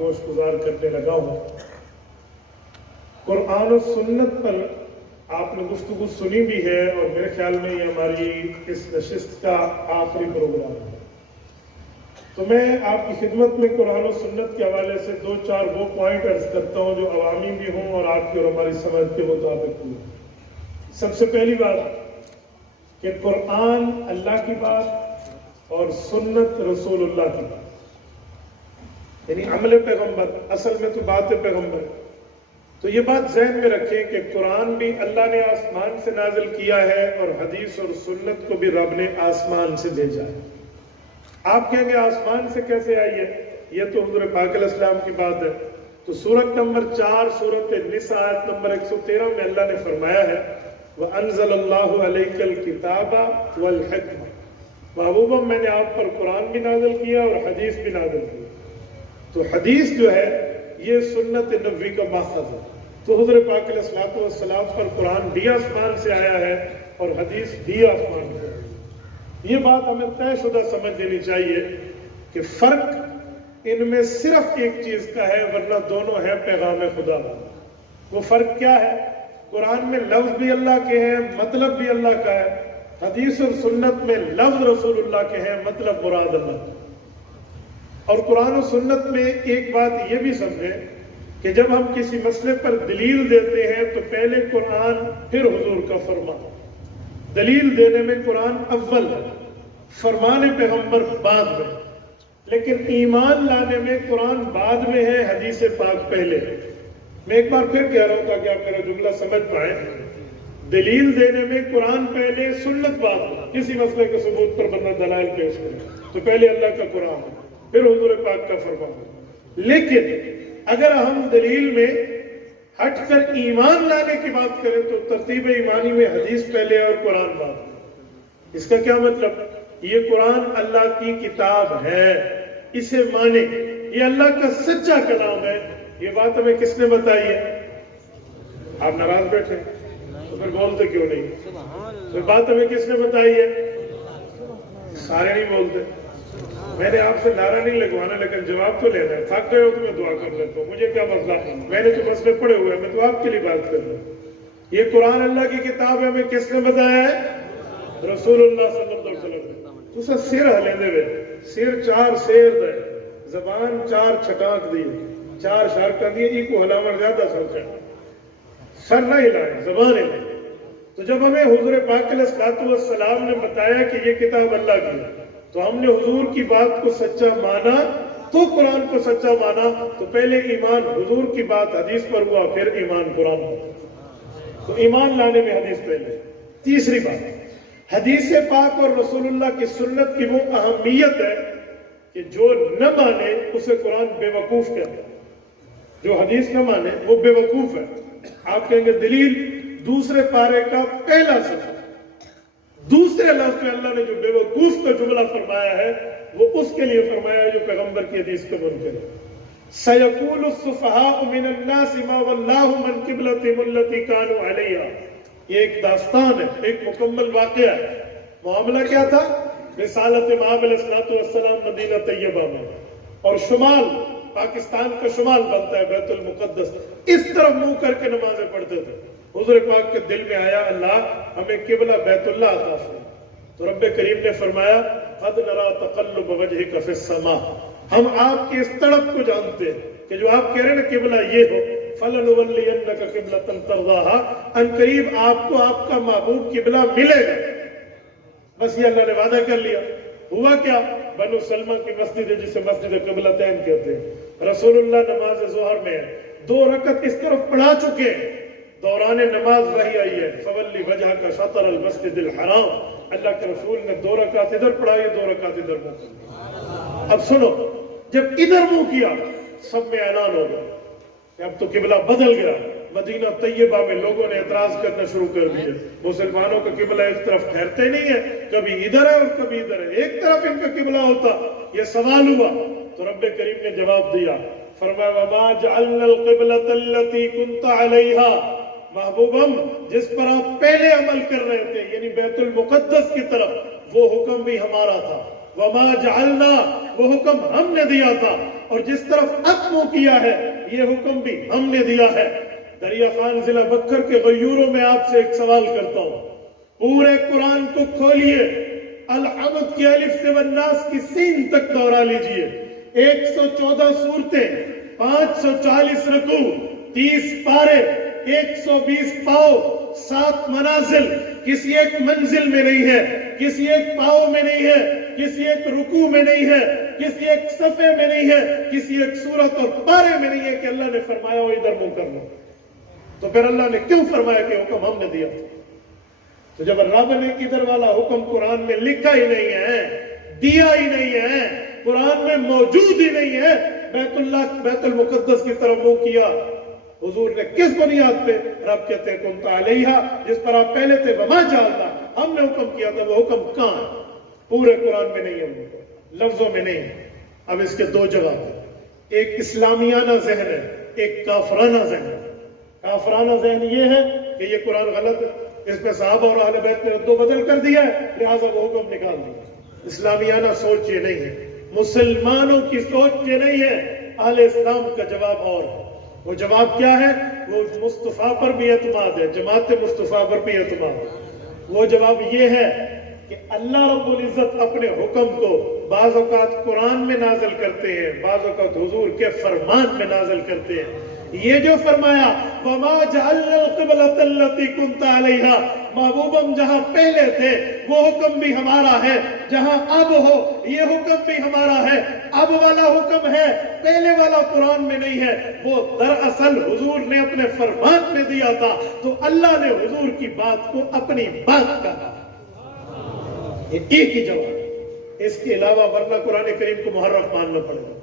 گوش گزار کرنے لگا ہوں۔ قرآن و سنت پر آپ نے گفتگو سنی بھی ہے، اور میرے خیال میں یہ ہماری اس نشست کا آخری پروگرام ہے۔ تو میں آپ کی خدمت میں قرآن و سنت کے حوالے سے 2-4 وہ پوائنٹ عرض کرتا ہوں جو عوامی بھی ہوں اور آپ کی اور ہماری سمجھ کے مطابق ہوں۔ سب سے پہلی بات کہ قرآن اللہ کی بات اور سنت رسول اللہ کی بات، یعنی عمل پیغمبر، اصل میں تو بات پیغمبر۔ تو یہ بات ذہن میں رکھیں کہ قرآن بھی اللہ نے آسمان سے نازل کیا ہے، اور حدیث اور سنت کو بھی رب نے آسمان سے بھیجا ہے۔ آپ کہیں گے آسمان سے کیسے آئی ہے؟ یہ تو حضور پاک علیہ السلام کی بات ہے۔ تو سورت نمبر 4 سورت نساء آیت نمبر 113 میں اللہ نے فرمایا ہے وَأَنزَلَ اللَّهُ عَلَيْكَ الْكِتَابَ وَالْحِكْمَةَ، محبوبہ میں نے آپ پر قرآن بھی نازل کیا اور حدیث بھی نازل کیا۔ تو حدیث جو ہے یہ سنت نبوی کا ماخذ ہے۔ تو حضور پاک علیہ السلام پر قرآن بھی آسمان سے آیا ہے اور حدیث بھی آسمان سے آیا ہے۔ یہ بات ہمیں طے شدہ سمجھ لینی چاہیے کہ فرق ان میں صرف ایک چیز کا ہے، ورنہ دونوں ہیں پیغام خدا۔ وہ فرق کیا ہے؟ قرآن میں لفظ بھی اللہ کے ہیں، مطلب بھی اللہ کا ہے۔ حدیث اور سنت میں لفظ رسول اللہ کے ہیں، مطلب مراد اللہ۔ اور قرآن و سنت میں ایک بات یہ بھی سمجھیں کہ جب ہم کسی مسئلے پر دلیل دیتے ہیں تو پہلے قرآن پھر حضور کا فرمان۔ دلیل دینے میں قرآن اول ہے، فرمان پیغمبر بعد میں، لیکن ایمان لانے میں قرآن بعد میں ہے، حدیث پاک پہلے ہے۔ میں ایک بار پھر کہہ رہا ہوں تاکہ آپ میرا جملہ سمجھ پائیں۔ دلیل دینے میں قرآن پہلے، سنت بعد میں۔ کسی مسئلے کے ثبوت پر بندہ دلائل پیش کرے تو پہلے اللہ کا قرآن ہے، پھر حضور پاک کا فرمان ہے۔ لیکن اگر ہم دلیل میں ہٹ کر ایمان لانے کی بات کریں تو ترتیب ایمانی میں حدیث پہلے اور قرآن بعد میں۔ اس کا کیا مطلب؟ یہ قرآن اللہ کی کتاب ہے، اسے مانے، یہ اللہ کا سچا کلام ہے۔ یہ بات ہمیں کس نے بتائی ہے؟ آپ ناراض بیٹھے تو پھر بولتے کیوں نہیں؟ تو بات ہمیں کس نے بتائی ہے؟ سارے نہیں بولتے۔ میں نے آپ سے نعرہ نہیں لگوانا، لیکن جواب تو لینا ہے۔ تھک گئے ہو تو میں دعا کر لیتا ہوں، مجھے کیا مسئلہ، میں نے تو مسئلے پڑھے ہوئے ہیں، میں تو آپ کے لیے بات کر رہا ہوں۔ یہ قرآن اللہ کی کتاب ہے، ہمیں کس نے بتایا ہے؟ رسول اللہ صلی اللہ علیہ وسلم۔ تو سر سر ہلے دے وے، سر 4 سیر دے، زبان 4 چھٹانک دی، 4 شارکاں دی، ایک کو ہلاور زیادہ سر چڑھا، سر نہ ہلائے، زبان ہلائے۔ تو جب ہمیں حضور پاک علیہ السلام نے بتایا کہ یہ کتاب اللہ کی ہے، تو ہم نے حضور کی بات کو سچا مانا تو قرآن کو سچا مانا۔ تو پہلے ایمان حضور کی بات حدیث پر ہوا، پھر ایمان قرآن پر۔ تو ایمان لانے میں حدیث پہلے۔ تیسری بات، حدیث پاک اور رسول اللہ کی سنت کی وہ اہمیت ہے کہ جو نہ مانے اسے قرآن بے وقوف کہتا ہے۔ جو حدیث نہ مانے وہ بے وقوف ہے۔ آپ کہیں گے دلیل؟ دوسرے پارے کا پہلا صفحہ، دوسرے لفظ میں اللہ نے جو بے وقوف کا جملہ فرمایا ہے وہ اس کے لیے فرمایا ہے جو پیغمبر کی حدیث کا منکر ہے۔ سَيَقُولُ السُّفَهَاءُ مِنَ النَّاسِ مَا وَلَّاهُمْ عَنْ قِبْلَتِهِمُ الَّتِي كَانُوا عَلَيْهَا۔ یہ ایک داستان ہے، ایک مکمل واقعہ ہے۔ معاملہ کیا تھا؟ رسالت مآب علیہ السلام مدینہ طیبہ میں، اور شمال، پاکستان کا شمال بنتا ہے بیت المقدس، اس طرف منہ کر کے نمازیں پڑھتے تھے۔ حضور پاک کے دل میں آیا اللہ ہمیں قبلہ بیت اللہ عطا فرما۔ تو رب کریم نے فرمایا قد نرى تقلب وجهك في السماء، ہم آپ کی اس تڑپ کو جانتے ہیں کہ جو آپ کہہ رہے ہیں قبلہ یہ ہو، فلنولینک قبلۃ ترضاها، ان قریب آپ کو آپ کا محبوب قبلہ ملے گا۔ بس یہ اللہ نے وعدہ کر لیا۔ ہوا کیا؟ بنو سلمہ کی مسجد ہے جسے مسجد قبلتین کہتے ہیں، رسول اللہ نماز ظہر میں 2 رکعت اس طرف پڑھا چکے ہیں، دوران نماز وحی آئی ہے فولی وجہ کا شطر المسجد الحرام، اللہ کے رسول نے 2 رکعت ادھر پڑھائی، 2 رکعت ادھر منہ۔ اب سنو، جب ادھر منہ کیا سب میں اعلان ہو گیا کہ اب تو قبلہ بدل گیا۔ مدینہ طیبہ میں لوگوں نے اعتراض کرنا شروع کر دیے، مسلمانوں کا قبلہ ایک طرف ٹھہرتے نہیں ہے، کبھی ادھر ہے اور کبھی ادھر ہے، ایک طرف ان کا قبلہ ہوتا۔ یہ سوال ہوا تو رب کریم نے جواب دیا، فرمایا وَمَا جَعَلْنَا الْقِبْلَةَ الَّتِي كُنْتَ عَلَيْهَا، محبوبم جس پر آپ پہلے عمل کر رہے تھے یعنی بیت المقدس کی طرف، وہ حکم بھی ہمارا تھا۔ وَمَا جَعَلْنَا، وہ حکم ہم نے دیا تھا، اور جس طرف اب منہ کیا ہے، یہ حکم بھی ہم نے دیا ہے۔ دریا خان ضلع بکر کے غیوروں میں آپ سے ایک سوال کرتا ہوں، پورے قرآن کو کھولیے، الحمد کی الف سے والناس کی سین تک دوہرا لیجئے، 114 سورتیں، 540 رکوع، 30 پارے، 120 پاؤ، 7 منازل، کسی ایک منزل میں نہیں ہے، کسی ایک پاؤ میں نہیں ہے، کسی ایک رکوع میں نہیں ہے، کسی ایک صفحے میں نہیں ہے، کسی ایک سورت اور پارے میں نہیں ہے کہ اللہ نے فرمایا ہو ادھر منہ کر لو۔ تو پھر اللہ نے کیوں فرمایا کہ حکم ہم نے دیا؟ تو جب رب نے ادھر والا حکم قرآن میں لکھا ہی نہیں ہے، دیا ہی نہیں ہے، قرآن میں موجود ہی نہیں ہے، بیت المقدس کی طرف منہ کیا، حضور نے کس بنیاد پہ؟ رب کہتے ہیں کنت علیہا، جس پر آپ پہلے تھے، وما جعلنا، ہم نے حکم کیا تھا، وہ حکم کہاں ہے؟ پورے قرآن میں نہیں ہے، لفظوں میں نہیں ہے۔ اب اس کے دو جواب ہیں، ایک اسلامیانہ ذہن ہے، ایک کافرانہ ذہن ہے۔ کافرانہ ذہن یہ ہے کہ یہ قرآن غلط ہے، اس میں صحابہ اور اہل بیت نے رد و بدل کر دیا ہے، لہٰذا وہ حکم نکال دیا۔ اسلامیانہ سوچ یہ نہیں ہے، مسلمانوں کی سوچ یہ نہیں ہے، اہل اسلام کا جواب اور ہے۔ وہ جواب کیا ہے؟ وہ مصطفیٰ پر بھی اعتماد ہے، جماعت مصطفیٰ پر بھی اعتماد ہے۔ وہ جواب یہ ہے کہ اللہ رب العزت اپنے حکم کو بعض اوقات قرآن میں نازل کرتے ہیں، بعض اوقات حضور کے فرمان میں نازل کرتے ہیں۔ یہ جو فرمایا وَمَا جَعَلْنَا الْقِبْلَةَ الَّتِي كُنْتَ عَلَيْهَا، محبوب ہم جہاں پہلے تھے وہ حکم بھی ہمارا ہے، جہاں اب ہو یہ حکم بھی ہمارا ہے۔ اب والا حکم ہے، پہلے والا قرآن میں نہیں ہے، وہ دراصل حضور نے اپنے فرمان میں دیا تھا، تو اللہ نے حضور کی بات کو اپنی بات کہا۔ یہ ایک ہی جواب، اس کے علاوہ ورنہ قرآن کریم کو محرف ماننا پڑے گا۔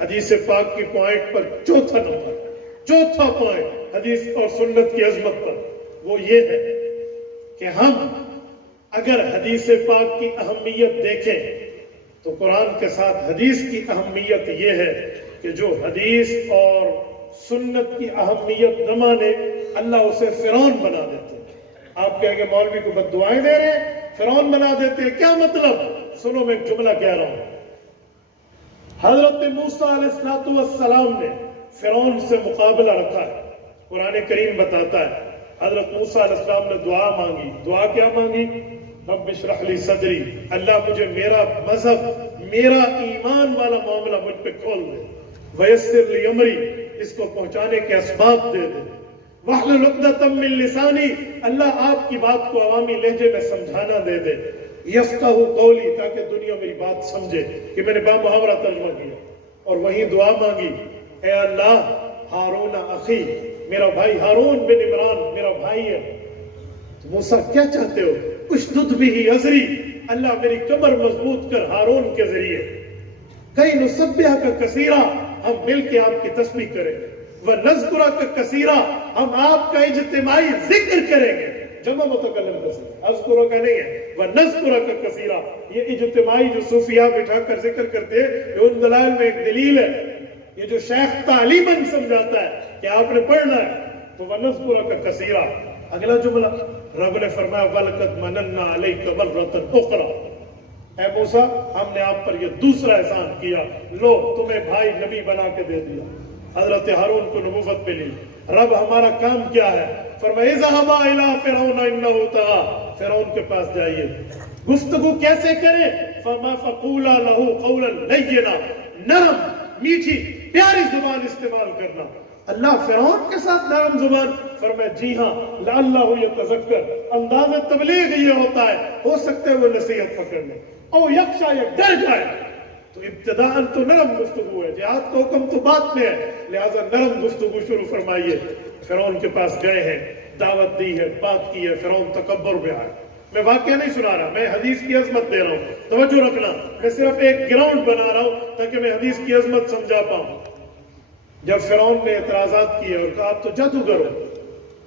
حدیث پاک کی پوائنٹ پر چوتھا نمبر، چوتھا پوائنٹ حدیث اور سنت کی عظمت پر، وہ یہ ہے کہ ہم اگر حدیث پاک کی اہمیت دیکھیں تو قرآن کے ساتھ حدیث کی اہمیت یہ ہے کہ جو حدیث اور سنت کی اہمیت نہ مانے اللہ اسے فرعون بنا دیتے ہیں۔ آپ کہیں گے مولوی کو بد دعائیں دے رہے ہیں، فرعون بنا دیتے ہیں، کیا مطلب؟ سنو میں ایک جملہ کہہ رہا ہوں۔ حضرت موسیٰ علیہ السلام نے فرعون سے مقابلہ رکھا ہے۔ قرآن کریم بتاتا ہے حضرت موسیٰ علیہ السلام نے دعا مانگی، دعا کیا مانگی؟ رب اشرح لی صدری، اللہ مجھے میرا مذہب، میرا ایمان والا معاملہ مجھ پہ کھول دے، ویسر لی امری، اس کو پہنچانے کے اسباب دے دے، واحلل عقدۃ من لسانی، اللہ آپ کی بات کو عوامی لہجے میں سمجھانا دے دے، یفقہوا قولی، تاکہ دنیا میری بات سمجھے کہ میں نے بامحاورہ ترجمہ کیا۔ اور وہیں دعا مانگی، اے اللہ ہارون اخی، میرا بھائی ہارون بن عمران میرا بھائی ہے، تو موسیٰ کیا چاہتے ہو؟ اشدد بہ ازری، اللہ میری کمر مضبوط کر ہارون کے ذریعے، کئی نسبحک کثیرا، ہم مل کے آپ کی تسبیح کریں گے، ونذکرک کثیرا، ہم آپ کا اجتماعی ذکر کریں گے، جمع متکلم کثیر، اذکرہ کا نہیں ہے، وَنَذْكُرَكَ كَثِيرًا، یہ اجتماعی جو صوفیاء بٹھا کر ذکر کرتے ہیں، یہ ان دلائل میں ایک دلیل ہے۔ یہ جو شیخ تعلیماً سمجھاتا ہے کہ آپ نے پڑھنا ہے، تو وَنَذْكُرَكَ كَثِيرًا۔ اگلا جملہ رب نے فرمایا وَلَقَدْ مَنَنَّا عَلَيْكَ مَرَّةً أُخْرَىٰ، اے موسیٰ ہم نے آپ پر یہ دوسرا احسان کیا، لو تمہیں بھائی نبی بنا کے دے دیا، حضرت ہارون کو نبوت پہ لی۔ رب ہمارا کام کیا ہے؟ فرمایا اذهبا إلى فرعون إنه طغى، فرعون کے پاس جائیے، گفتگو کیسے کریں؟ فقولا له قولا لینا، نرم میٹھی پیاری زبان استعمال کرنا۔ اللہ فرعون کے ساتھ نرم زبان؟ فرمایا جی ہاں، لعلہ یتذکر، انداز تبلیغ یہ ہوتا ہے، ہو سکتا ہے وہ نصیحت پکڑ لے، او یخشا یا ڈر جائے۔ تو ابتداءً تو نرم گفتگو ہے، جہاد کا حکم تو بات میں ہے، لہٰذا نرم گفتگو شروع فرمائیے۔ فرعون کے پاس گئے ہیں، دعوت دی ہے، بات کی ہے، فرعون تکبر میں آیا۔ میں واقعہ نہیں سنا رہا، میں حدیث کی عظمت دے رہا ہوں، توجہ رکھنا، میں صرف ایک گراؤنڈ بنا رہا ہوں تاکہ میں حدیث کی عظمت سمجھا پاؤں۔ جب فرعون نے اعتراضات کیے اور کہا آپ تو جادوگر ہو،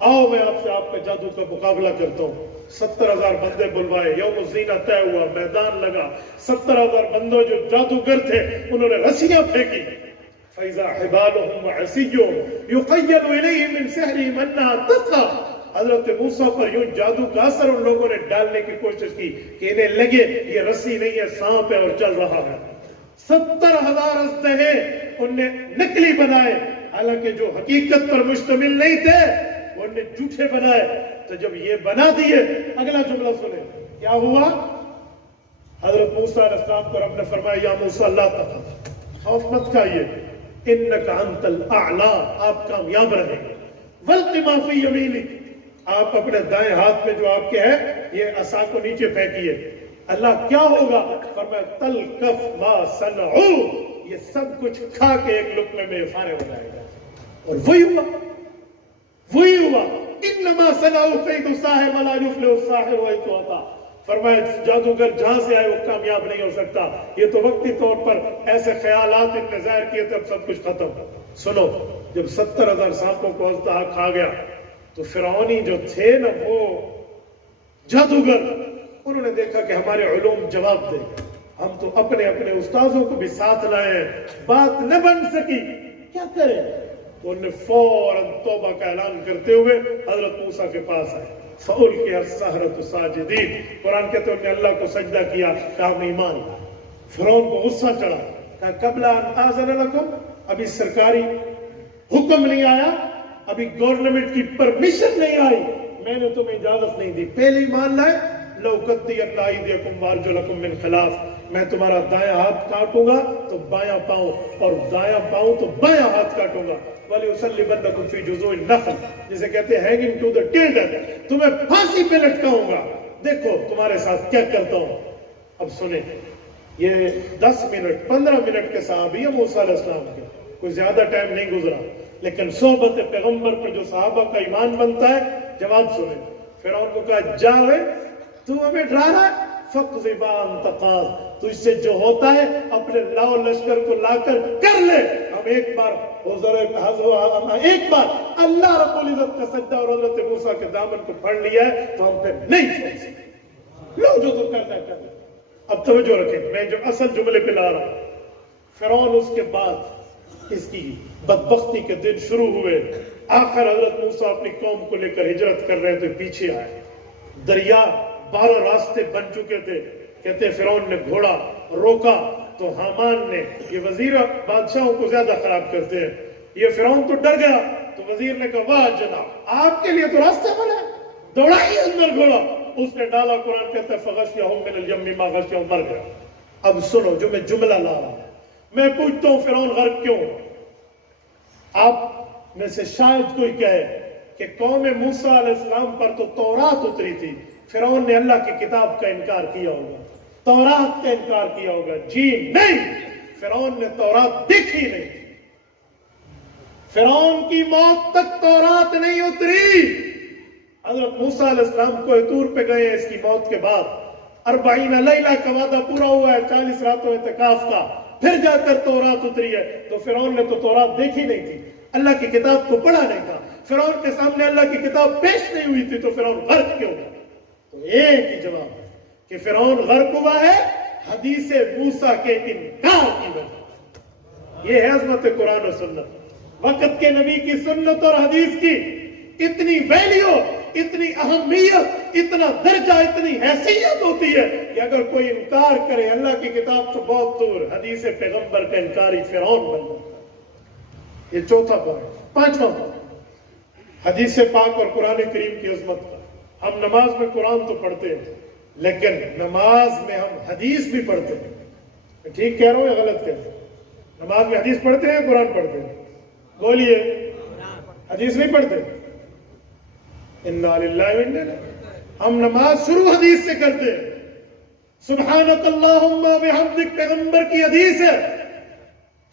آؤ میں آپ سے آپ کا جادو کا مقابلہ کرتا ہوں، 70,000 بندے بلوائے، یوم الزینہ طے ہوا، میدان لگا، 70,000 بندوں جو جادوگر تھے انہوں نے رسیاں پھینکی، فَإِذَا حِبَالُهُمْ وَعِصِيُّهُمْ يُخَيَّلُ إِلَيْهِ مِنْ سِحْرِهِمْ أَنَّهَا تَسْعَىٰ، حضرت موسیٰ پر یوں جادو کا اثر ان لوگوں نے ڈالنے کی کوشش کی کہ انہیں لگے یہ رسی نہیں ہے، سانپ ہے اور چل رہا ہے۔ 70,000 اسلحے انہیں نقلی بنائے، حالانکہ جو حقیقت پر مشتمل نہیں تھے وہ انہیں جھوٹے بنائے۔ تو جب یہ بنا دیے، اگلا جملہ سنیں کیا ہوا؟ حضرت موسیٰ علیہ السلام کو رب نے فرمایا یا موسیٰ لا تخف، خوف مت کھائیے، انک انت الاعلی، آپ کامیاب رہیں گے، والق ما فی یمینک، آپ اپنے دائیں ہاتھ میں جو آپ کے ہے یہ عصا کو نیچے پھینکیے۔ اللہ کیا ہوگا؟ فرمایا تلقف ما صنعوا، یہ سب کچھ کھا کے ایک لقمے میں فارغ ہو جائے گا۔ اور وہی ہوا انما صنعوا کید الساحر ولا یفلح الساحر حیث اتی، فرمایا جادوگر جہاں سے آئے وہ کامیاب نہیں ہو سکتا، یہ تو وقتی طور پر ایسے خیالات ان نے ظاہر کیے تھے، اب سب کچھ ختم۔ سنو، جب 70,000 سانپوں کو اژدہا کھا گیا تو فرعونی جو تھے نا وہ جادوگر، انہوں نے دیکھا کہ ہمارے علوم جواب دے گا، ہم تو اپنے استاذوں کو بھی ساتھ لائے ہیں، بات نہ بن سکی، کیا کریں؟ تو انہوں نے فوراً توبہ کا اعلان کرتے ہوئے حضرت موسیٰ کے پاس آئے۔ فَأُلْقِيَ السَّحَرَةُ سَاجِدِينَ، قرآن کہتے ہیں انہوں نے اللہ کو سجدہ کیا، کہا ہم ایمان لائے۔ فرعون کو غصہ چڑھا، کہا قبل ان آذن لکم، ابھی سرکاری حکم نہیں آیا، ابھی گورنمنٹ کی پرمیشن نہیں آئی، میں نے تمہیں اجازت نہیں دی، پہلے ایمان لائے۔ لَأُقَطِّعَنَّ أَيْدِيَكُمْ وَأَرْجُلَكُمْ مِنْ خِلَافٍ، میں تمہارا دائیں ہاتھ کاٹوں گا تو بایاں پاؤں، اور دایاں پاؤں تو بایاں ہاتھ کاٹوں گا۔ وَلِيُصَلِّبَنَّكُمْ فِي جُذُوعِ النَّخْلِ، جسے کہتے ہیں hanging to the tilt، تمہیں پھانسی پہ لٹکاؤں گا، دیکھو تمہارے ساتھ کیا کرتا ہوں۔ اب سنیں، یہ 10 منٹ 15 منٹ کے صحابی موسیٰ علیہ السلام کے، کوئی زیادہ ٹائم نہیں گزرا، لیکن صحبت پیغمبر پر جو صحابہ کا ایمان بنتا ہے، جواب سنیں۔ فرعون کو کہا جاوے تو ہمیں ڈرا رہا ہے، فَقْضِ مَا أَنْتَ قَاضٍ، تجھ سے جو ہوتا ہے اپنے لاؤ لشکر کو لا کر لے، ہم ایک بار اللہ رب العزت کا سجدہ اور حضرت موسیٰ کے دامن کو پھڑ لیا ہے تو ہم پھر نہیں چھوڑ سکتے، لو جو تو کرنا کر لیں۔ اب توجہ رکھیں، میں جو اصل جملے پہ لا رہا ہوں، فرعون اس کے بعد اس کی بدبختی کے دن شروع ہوئے، آخر حضرت موسیٰ اپنی قوم کو لے کر ہجرت کر رہے تھے، پیچھے آئے، دریا 12 راستے بن چکے تھے، کہتے ہیں فرعون نے گھوڑا روکا تو حامان نے، یہ وزیر بادشاہوں کو زیادہ خراب کرتے ہیں، یہ فرعون تو ڈر گیا تو وزیر نے کہا واہ جناب آپ کے لیے تو راستہ بنا ہے، دوڑائیے اندر گھوڑا، اس نے ڈالا، قرآن کہتا ہے فغشیہم من الیم ما غشیہم، مر گیا۔ اب سنو جو میں جملہ لا رہا ہوں، میں پوچھتا ہوں فرعون غرق کیوں؟ آپ میں سے شاید کوئی کہے کہ قوم موسیٰ علیہ السلام پر تو تورات اتری تھی، فرعون نے اللہ کی کتاب کا انکار کیا ہوگا، تورات کا انکار کیا ہوگا۔ جی نہیں، فرعون نے تورات دیکھی نہیں تھی، فرعون کی موت تک تورات نہیں اتری۔ حضرت موسیٰ علیہ السلام کوہ طور پہ گئے اس کی موت کے بعد، 40 لیلہ کا وعدہ پورا ہوا ہے، 40 راتوں اعتکاف کا، پھر جا کر تورات اتری ہے۔ تو فرعون نے تو تورات دیکھی نہیں تھی، اللہ کی کتاب کو پڑھا نہیں تھا، فرعون کے سامنے اللہ کی کتاب پیش نہیں ہوئی تھی، تو فرعون غرق کیوں ہوا؟ تو ایک ہی جواب ہے کہ فرعون غرق ہوا ہے حدیث موسیٰ کے انکار کی وجہ۔ یہ ہے عظمت قرآن و سنت، وقت کے نبی کی سنت اور حدیث کی اتنی ویلیو، اتنی اہمیت، اتنا درجہ، اتنی حیثیت ہوتی ہے کہ اگر کوئی انکار کرے اللہ کی کتاب تو بہت دور، حدیث پیغمبر کا انکاری فرعون بن جاتا ہے۔ یہ چوتھا پوائنٹ۔ پانچواں پوائنٹ، حدیث پاک اور قرآن کریم کی عظمت کا۔ ہم نماز میں قرآن تو پڑھتے ہیں، لیکن نماز میں ہم حدیث بھی پڑھتے ہیں۔ میں ٹھیک کہہ رہا ہوں یا غلط کہہ رہا ہوں؟ نماز میں حدیث پڑھتے ہیں، قرآن پڑھتے ہیں؟ بولیے، حدیث نہیں پڑھتے؟ انا للہ و انا الیہ، ہم نماز شروع حدیث سے کرتے ہیں، سبحانک اللہم و بحمدک پیغمبر کی حدیث ہے،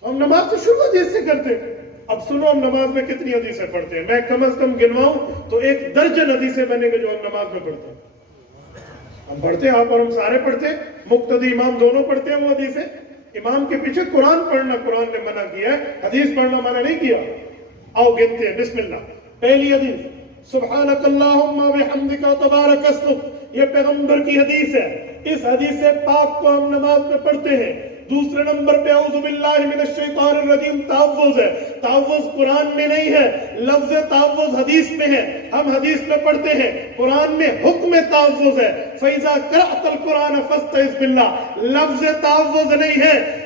تو ہم نماز تو شروع حدیث سے کرتے ہیں۔ اب سنو ہم نماز میں کتنی حدیثیں پڑھتے ہیں، میں کم از کم گنواؤں تو 1 درجن حدیثیں بنے گے جو ہم نماز میں پڑھتے ہیں۔ ہم پڑھتے ہیں، آپ اور ہم سارے پڑھتے ہیں، مقتدی امام دونوں پڑھتے ہیں وہ حدیثیں۔ امام کے پیچھے قرآن پڑھنا قرآن نے منع کیا ہے، حدیث پڑھنا منع نہیں کیا۔ آؤ گنتے ہیں، بسم اللہ۔ پہلی حدیث سبحانک اللہم و بحمدک و تبارک اسمک، یہ پیغمبر کی حدیث ہے، اس حدیث پاک کو ہم نماز میں پڑھتے ہیں۔ دوسرے نمبر پہ اعوذ باللہ من الشیطان الرجیم تحفظ ہے، تحفظ قرآن میں نہیں ہے، لفظ تحفظ حدیث میں ہے، ہم حدیث میں پڑھتے ہیں، قرآن میں حکم تحفظ ہے، فَإِذَا قَرَأْتَ الْقُرْآنَ فَاسْتَعِذْ بِاللَّهِ، لفظ تحفظ نہیں ہے۔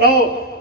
9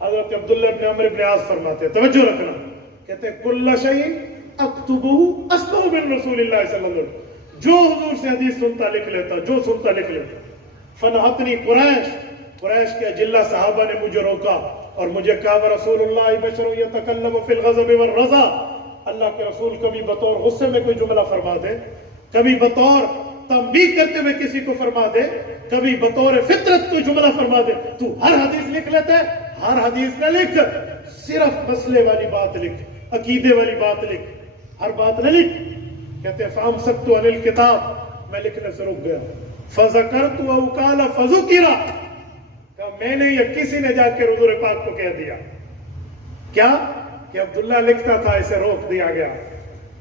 حضرت عبداللہ ابن عمر ابن عاص فرماتے ہیں، توجہ رکھنا، کہتے ہیں کل شیء اکتبہ اسمع من رسول اللہ صلی اللہ علیہ وسلم، جو حضور سے حدیث سنتا لکھ لیتا، جو سنتا لکھ لیتا. فنہتنی قریش کے اجلہ صحابہ نے مجھے روکا اور مجھے کہا ورسول اللہ بشر یتکلم فی الغضب والرضا، اللہ کے رسول کبھی بطور غصے میں کوئی جملہ فرما دے، کبھی بطور تنبیہ کرتے ہوئے کسی کو فرما دے، کبھی بطور فطرت کوئی جملہ فرما دے، تو ہر حدیث لکھ لیتا ہے. ہر حدیث نہ لکھ، صرف مسئلے والی بات لکھ، عقیدے والی بات لکھ، ہر بات نہ لکھ. کہتے ہیں فامسکت عن الکتاب، میں لکھنے سے رک گیا. فذکرت او قال فذکر، کہ میں نے یا کسی نے جا کے حضور پاک کو کہہ دیا. کیا کہ عبداللہ لکھتا تھا، اسے روک دیا گیا.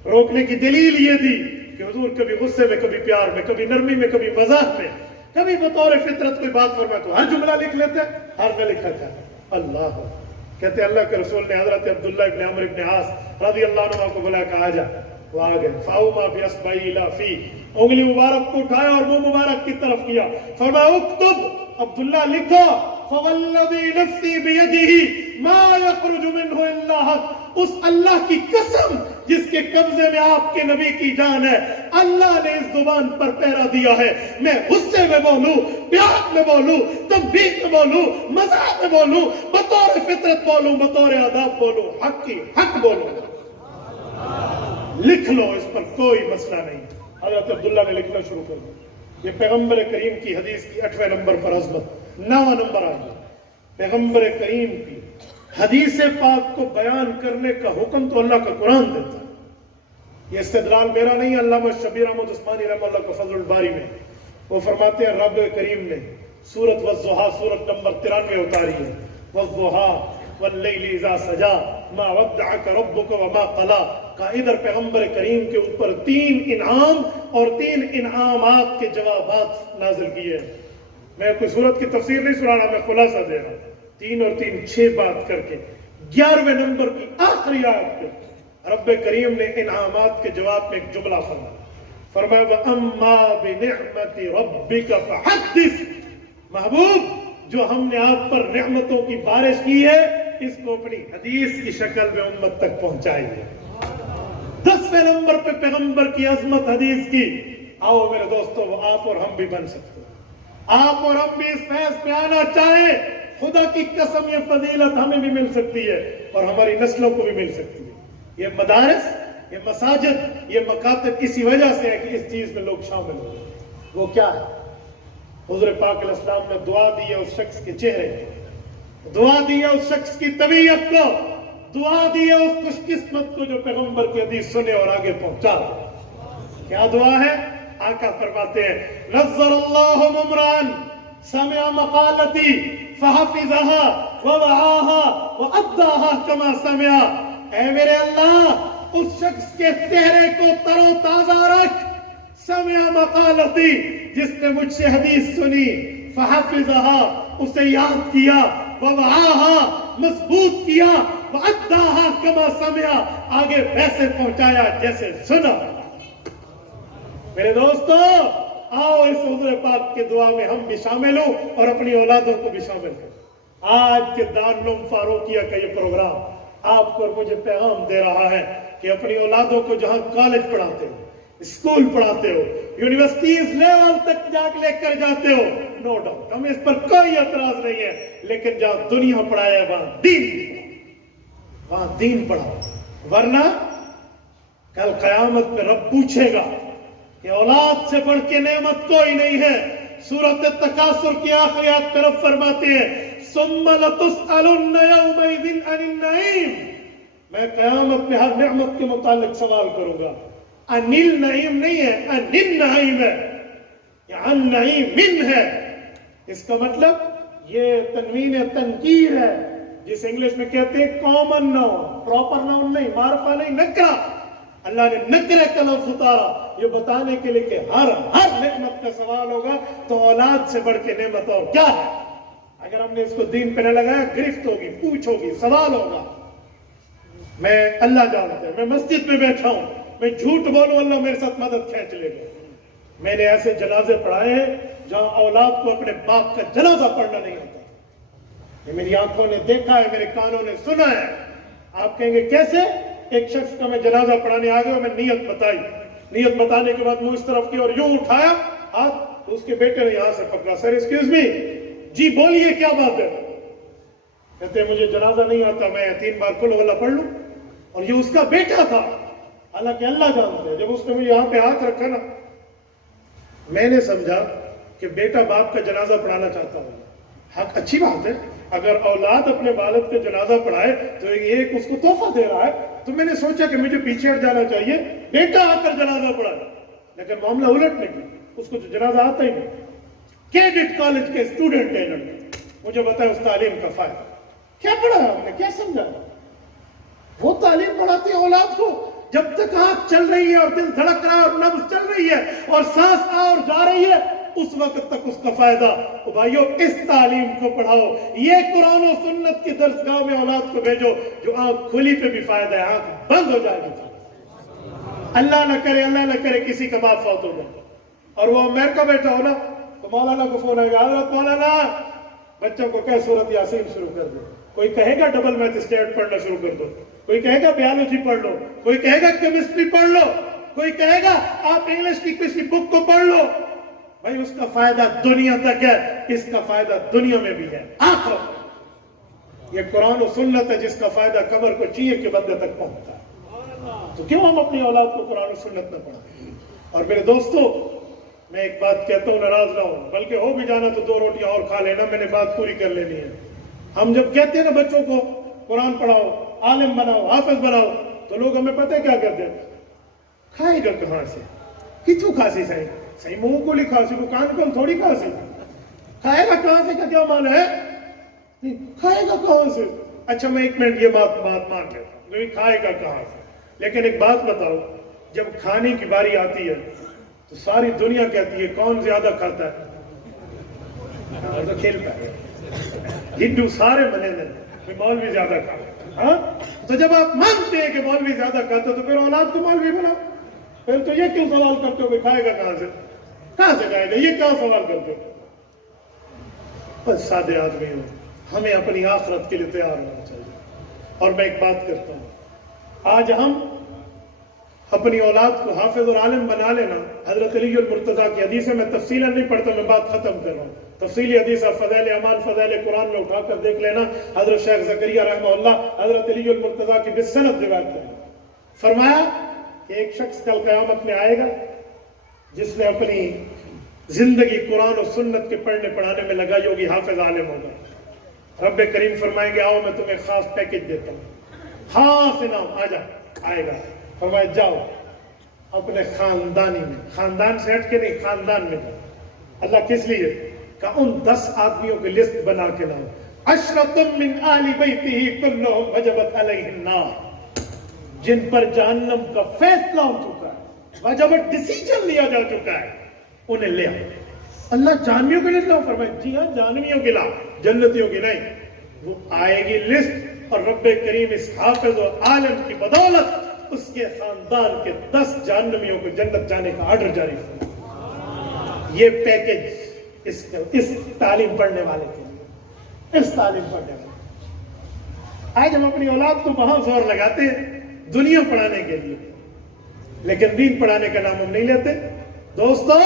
روکنے کی دلیل یہ تھی کہ حضور کبھی غصے میں، کبھی پیار میں، کبھی نرمی میں، کبھی مزاح میں، کبھی بطور فطرت کوئی بات فرمائے تو ہر جملہ لکھ لیتے، ہر نہ لکھا تھا. اللہ کہتے اللہ کے رسول نے حضرت عبداللہ ابن عمر ابن عاص رضی اللہ عنہ کو بلایا، کہا جا. وہ آ گئے. فاوما باصبعی الی فی، انگلی مبارک کو اٹھایا اور منہ مبارک کی طرف کیا. فرمایا اکتب، عبداللہ لکھو. فوالذی نفسی بیدہ ما یخرج منہ الا حق، اس اللہ کی قسم جس کے قبضے میں آپ کے نبی کی جان ہے، اللہ نے اس زبان پر پہرا دیا ہے. میں غصے میں بولوں، پیار میں بولوں، تنبیہ میں بولوں، مزاح میں بولوں، بطور فطرت بولوں، بطور آداب بولوں، حق کی حق بولوں. لکھ لو، اس پر کوئی مسئلہ نہیں. حضرت عبداللہ نے لکھنا شروع کر دیا. یہ پیغمبر کریم کی حدیث کی 8ویں نمبر پر عظمت. 9واں نمبر آ گیا. پیغمبر کریم کی حدیث پاک کو بیان کرنے کا حکم تو اللہ کا قرآن دیتا ہے. یہ استدلال میرا نہیں، علامہ شبیر احمد عثمانی رحمہ اللہ کا فضل الباری میں وہ فرماتے ہیں رب کریم نے سورۃ والضحیٰ سورۃ نمبر 93 اتاری ہے. والضحیٰ واللیل اذا سجا ما ودعک ربک وما قلا، کا ادھر پیغمبر کریم کے اوپر 3 انعام اور 3 انعامات کے جوابات نازل کیے. میں کوئی سورت کی تفسیر نہیں سنا رہا، میں خلاصہ دے رہا ہوں. 3 اور 3 6 بات کر کے 11ویں نمبر کی آخری آیت پہ رب کریم نے انعامات کے جواب میں ایک جملہ فرمایا وَأَمَّا بِنِعْمَةِ رَبِّكَ فَحَدِّثْ، محبوب جو ہم نے آپ پر نعمتوں کی بارش کی ہے اس کو اپنی حدیث کی شکل میں امت تک پہنچائیے. 10ویں نمبر پہ پیغمبر کی عظمت حدیث کی. آؤ میرے دوستو، آپ اور ہم بھی بن سکتے ہیں. آپ اور ہم بھی اس فیض پہ آنا چاہیں، خدا کی قسم یہ فضیلت ہمیں بھی مل سکتی ہے اور ہماری نسلوں کو بھی مل سکتی ہے. یہ مدارس، یہ مساجد، یہ مکاتب اسی وجہ سے ہے کہ اس چیز میں لوگ شامل ہو. وہ کیا ہے؟ حضور پاک علیہ السلام نے دعا دی ہے اس شخص کے چہرے کو، دعا دی ہے اس شخص کی طبیعت کو، دعا دی ہے اس خوش قسمت کو جو پیغمبر کی حدیث سنے اور آگے پہنچا. کیا دعا ہے؟ آقا فرماتے ہیں نظر اللہ ممران سمع مقالتی فحفظها ووعاها واداها كما سمع. اے میرے اللہ اس شخص کے چہرے کو تر و تازہ رکھ. سمع مقالتی، جس نے مجھ سے حدیث سنی، فحفظها، اسے یاد کیا، ووعاها، مضبوط کیا، واداها كما سمع، آگے ویسے پہنچایا جیسے سنا. میرے دوستو، آؤ اس حضور پاک کے دعا میں ہم بھی شامل ہوں اور اپنی اولادوں کو بھی شامل کریں. آج کے دارالعلوم فاروقیہ کا یہ پروگرام آپ کو اور مجھے پیغام دے رہا ہے کہ اپنی اولادوں کو جہاں کالج پڑھاتے ہو، اسکول پڑھاتے ہو، یونیورسٹیز لیول تک جا کے لے کر جاتے ہو، نو ڈاؤٹ، ہمیں اس پر کوئی اعتراض نہیں ہے، لیکن جہاں دنیا پڑھایا وہاں دین پڑھاؤ. ورنہ کل قیامت میں رب پوچھے گا کہ اولاد سے بڑھ کے نعمت کوئی نہیں ہے. سورۃ تکاثر کی آخری آیت میں رب فرماتے ہیں ثم لتسألن یومئذ عن النعیم، میں قیامت میں ہر نعمت کے متعلق سوال کروں گا. عن النعیم نہیں ہے، عن النعیم ہے، یا عن نعیم من ہے. اس کا مطلب یہ تنوین تنکیر ہے، جس انگلش میں کہتے ہیں کامن ناؤن، پراپر ناؤن نہیں، معرفہ نہیں، نکرہ. اللہ نے نکرے کا لفظ اتارا یہ بتانے کے لیے کہ ہر نعمت کا سوال ہوگا. تو اولاد سے بڑھ کے نعمت اور کیا ہے؟ اگر ہم نے اس کو دین پہ نہ لگایا، گرفت ہوگی، پوچھ ہوگی، سوال ہوگا. میں اللہ جانتا ہے، میں مسجد میں بیٹھا ہوں، میں جھوٹ بولوں اللہ میرے ساتھ مدد کھینچ لے گا. میں نے ایسے جنازے پڑھائے ہیں جہاں اولاد کو اپنے باپ کا جنازہ پڑھنا نہیں ہوتا. یہ میری آنکھوں نے دیکھا ہے، میرے کانوں نے سنا ہے۔ آپ کہیں گے کیسے؟ ایک شخص کا میں جنازہ پڑھانے آ گیا اور میں نیت بتائی، نیت بتانے کے بعد منہ اس طرف کی اور یوں اٹھایا ہاتھ، تو اس کے بیٹے نے یہاں سے پکڑا، سر ایکسکیوز می، جی بولیے کیا بات ہے؟ کہتے ہیں مجھے جنازہ نہیں آتا، میں 3 بار قل واللہ پڑھ لوں۔ اور یہ اس کا بیٹا تھا، حالانکہ اللہ جانتے ہیں۔ جب اس نے مجھے یہاں پہ ہاتھ رکھا نا، میں نے سمجھا کہ بیٹا باپ کا جنازہ پڑھانا چاہتا ہوں۔ حق اچھی بات ہے، اگر اولاد اپنے والد کا جنازہ پڑھائے تو ایک اس کو تحفہ دے رہا ہے، تو میں نے سوچا کہ مجھے پیچھے ہٹ جانا چاہیے، بیٹا آ کر جنازہ پڑھائے۔ لیکن معاملہ الٹ نکلا، اس کو جنازہ آتا ہی نہیں۔ کیڈٹ کالج کے اسٹوڈنٹ ہیں لڑکے، مجھے بتایا اس تعلیم کا فائدہ کیا پڑھا ہم نے، کیا سمجھا؟ وہ تعلیم پڑھاتی ہے اولاد کو، جب تک آنکھ چل رہی ہے اور دل دھڑک رہا ہے اور نبض چل رہی ہے اور سانس آ اور جا رہی ہے، اس وقت تک اس کا فائدہ۔ تو بھائیو، اس تعلیم کو پڑھاؤ، یہ قرآن و سنت کی درسگاہ میں اولاد کو بھیجو، جو آنکھ کھلی پہ بھی فائدہ ہے، آنکھ بند ہو جائے گی اللہ نہ کرے کسی کا باپ فوت ہو جائے اور وہ امریکہ بیٹھا ہو نا، تو مولانا کو فون آئے گا، حضرت مولانا بچوں کو کہ سورت یاسین شروع کر دو۔ کوئی کہے گا ڈبل میتھ اسٹیٹ پڑھنا شروع کر دو، کوئی کہے گا بیالوجی پڑھ لو، کوئی کہے گا کیمسٹری پڑھ لو، کوئی کہے گا آپ انگلش کی کسی بک کو پڑھ لو۔ بھائی اس کا فائدہ دنیا تک ہے، اس کا فائدہ دنیا میں بھی ہے، آخرت۔ یہ قرآن و سنت ہے جس کا فائدہ قبر کو چیئے کے بندے تک پہنچتا ہے۔ تو کیوں ہم اپنی اولاد کو قرآن و سنت نہ پڑھائیں؟ اور میرے دوستو، میں ایک بات کہتا ہوں، ناراض نہ ہوں، بلکہ ہو بھی جانا تو 2 روٹیاں اور کھا لینا، میں نے بات پوری کر لینی ہے۔ ہم جب کہتے ہیں نا بچوں کو قرآن پڑھاؤ، عالم بناؤ، حافظ بناؤ، تو لوگ ہمیں پتہ ہے کیا کرتے ہیں؟ کھائے گا کہاں سے؟ کتوں کھاسی صحیح منہ کو لکھا سی، وہ کان کو ہم تھوڑی کھاسی، کھائے گا کہاں سے کا کیا مان ہے؟ کھائے گا کہاں سے؟ اچھا میں 1 منٹ یہ بات مان لیتا ہوں، کھائے گا کہاں سے، لیکن ایک بات بتاؤ، جب کھانے کی باری آتی ہے تو ساری دنیا کہتی ہے کون زیادہ کھاتا ہے؟ تو کھیلتا ہے، ہندو سارے بنے دیں مولوی زیادہ کھاتا ہے۔ تو جب آپ مانتے ہیں کہ مولوی زیادہ کھاتا ہے تو پھر اولاد کو مولوی بناؤ۔ پھر تو یہ کیوں سوال کرتے ہو کہ کھائے گا کہاں سے کھائے گا؟ یہ کیا سوال کرتے ہو؟ بس سادے آدمی ہو، ہمیں اپنی آخرت کے لیے تیار ہونا چاہیے۔ اور میں ایک بات کرتا ہوں، آج ہم اپنی اولاد کو حافظ اور عالم بنا لینا، حضرت علی المرتضیٰ کی حدیث ہے، میں تفصیلاً نہیں پڑھتا، میں بات ختم کر رہا ہوں، تفصیلی حدیث ہے، فضائل اعمال فضائل قرآن میں اٹھا کر دیکھ لینا، حضرت شیخ زکریا رحمہ اللہ حضرت علی المرتضیٰ کی بسند روایت کریں، فرمایا کہ ایک شخص کل قیامت میں آئے گا جس نے اپنی زندگی قرآن و سنت کے پڑھنے پڑھانے میں لگائی ہوگی، حافظ عالم ہوگا۔ رب کریم فرمائیں گے آؤ میں تمہیں خاص پیکج دیتا ہوں، خاص انعام، آ جا، آئے گا، فرمایا جاؤ اپنے خاندانی میں، خاندان سے ہٹ کے نہیں، خاندان میں جاؤ۔ اللہ کس لیے؟ کہ ان 10 آدمیوں کی لسٹ بنا کے لاؤ، عشرۃ من آل بیتہ کلھم وجبت علیہ النار، جن پر جہنم کا فیصلہ ہو چکا ہے، وجبت ڈیسیجن لیا جا چکا ہے، انہیں لے آؤ۔ اللہ جہنمیوں کے لیے لاؤ، فرمایا جی ہاں جہنمیوں کے لاؤ، جنتیوں کی نہیں۔ وہ آئے گی لسٹ اور رب کریم اس حافظ اور عالم کی بدولت اس کے خاندان کے 10 جہنمیوں کو جنت جانے کا آرڈر جاری فرمایا۔ یہ پیکج اس تعلیم پڑھنے والے کے لیے، اس تعلیم پڑھنے والے۔ آج ہم اپنی اولاد کو وہاں زور لگاتے ہیں دنیا پڑھانے کے لیے، لیکن دین پڑھانے کا نام ہم نہیں لیتے۔ دوستو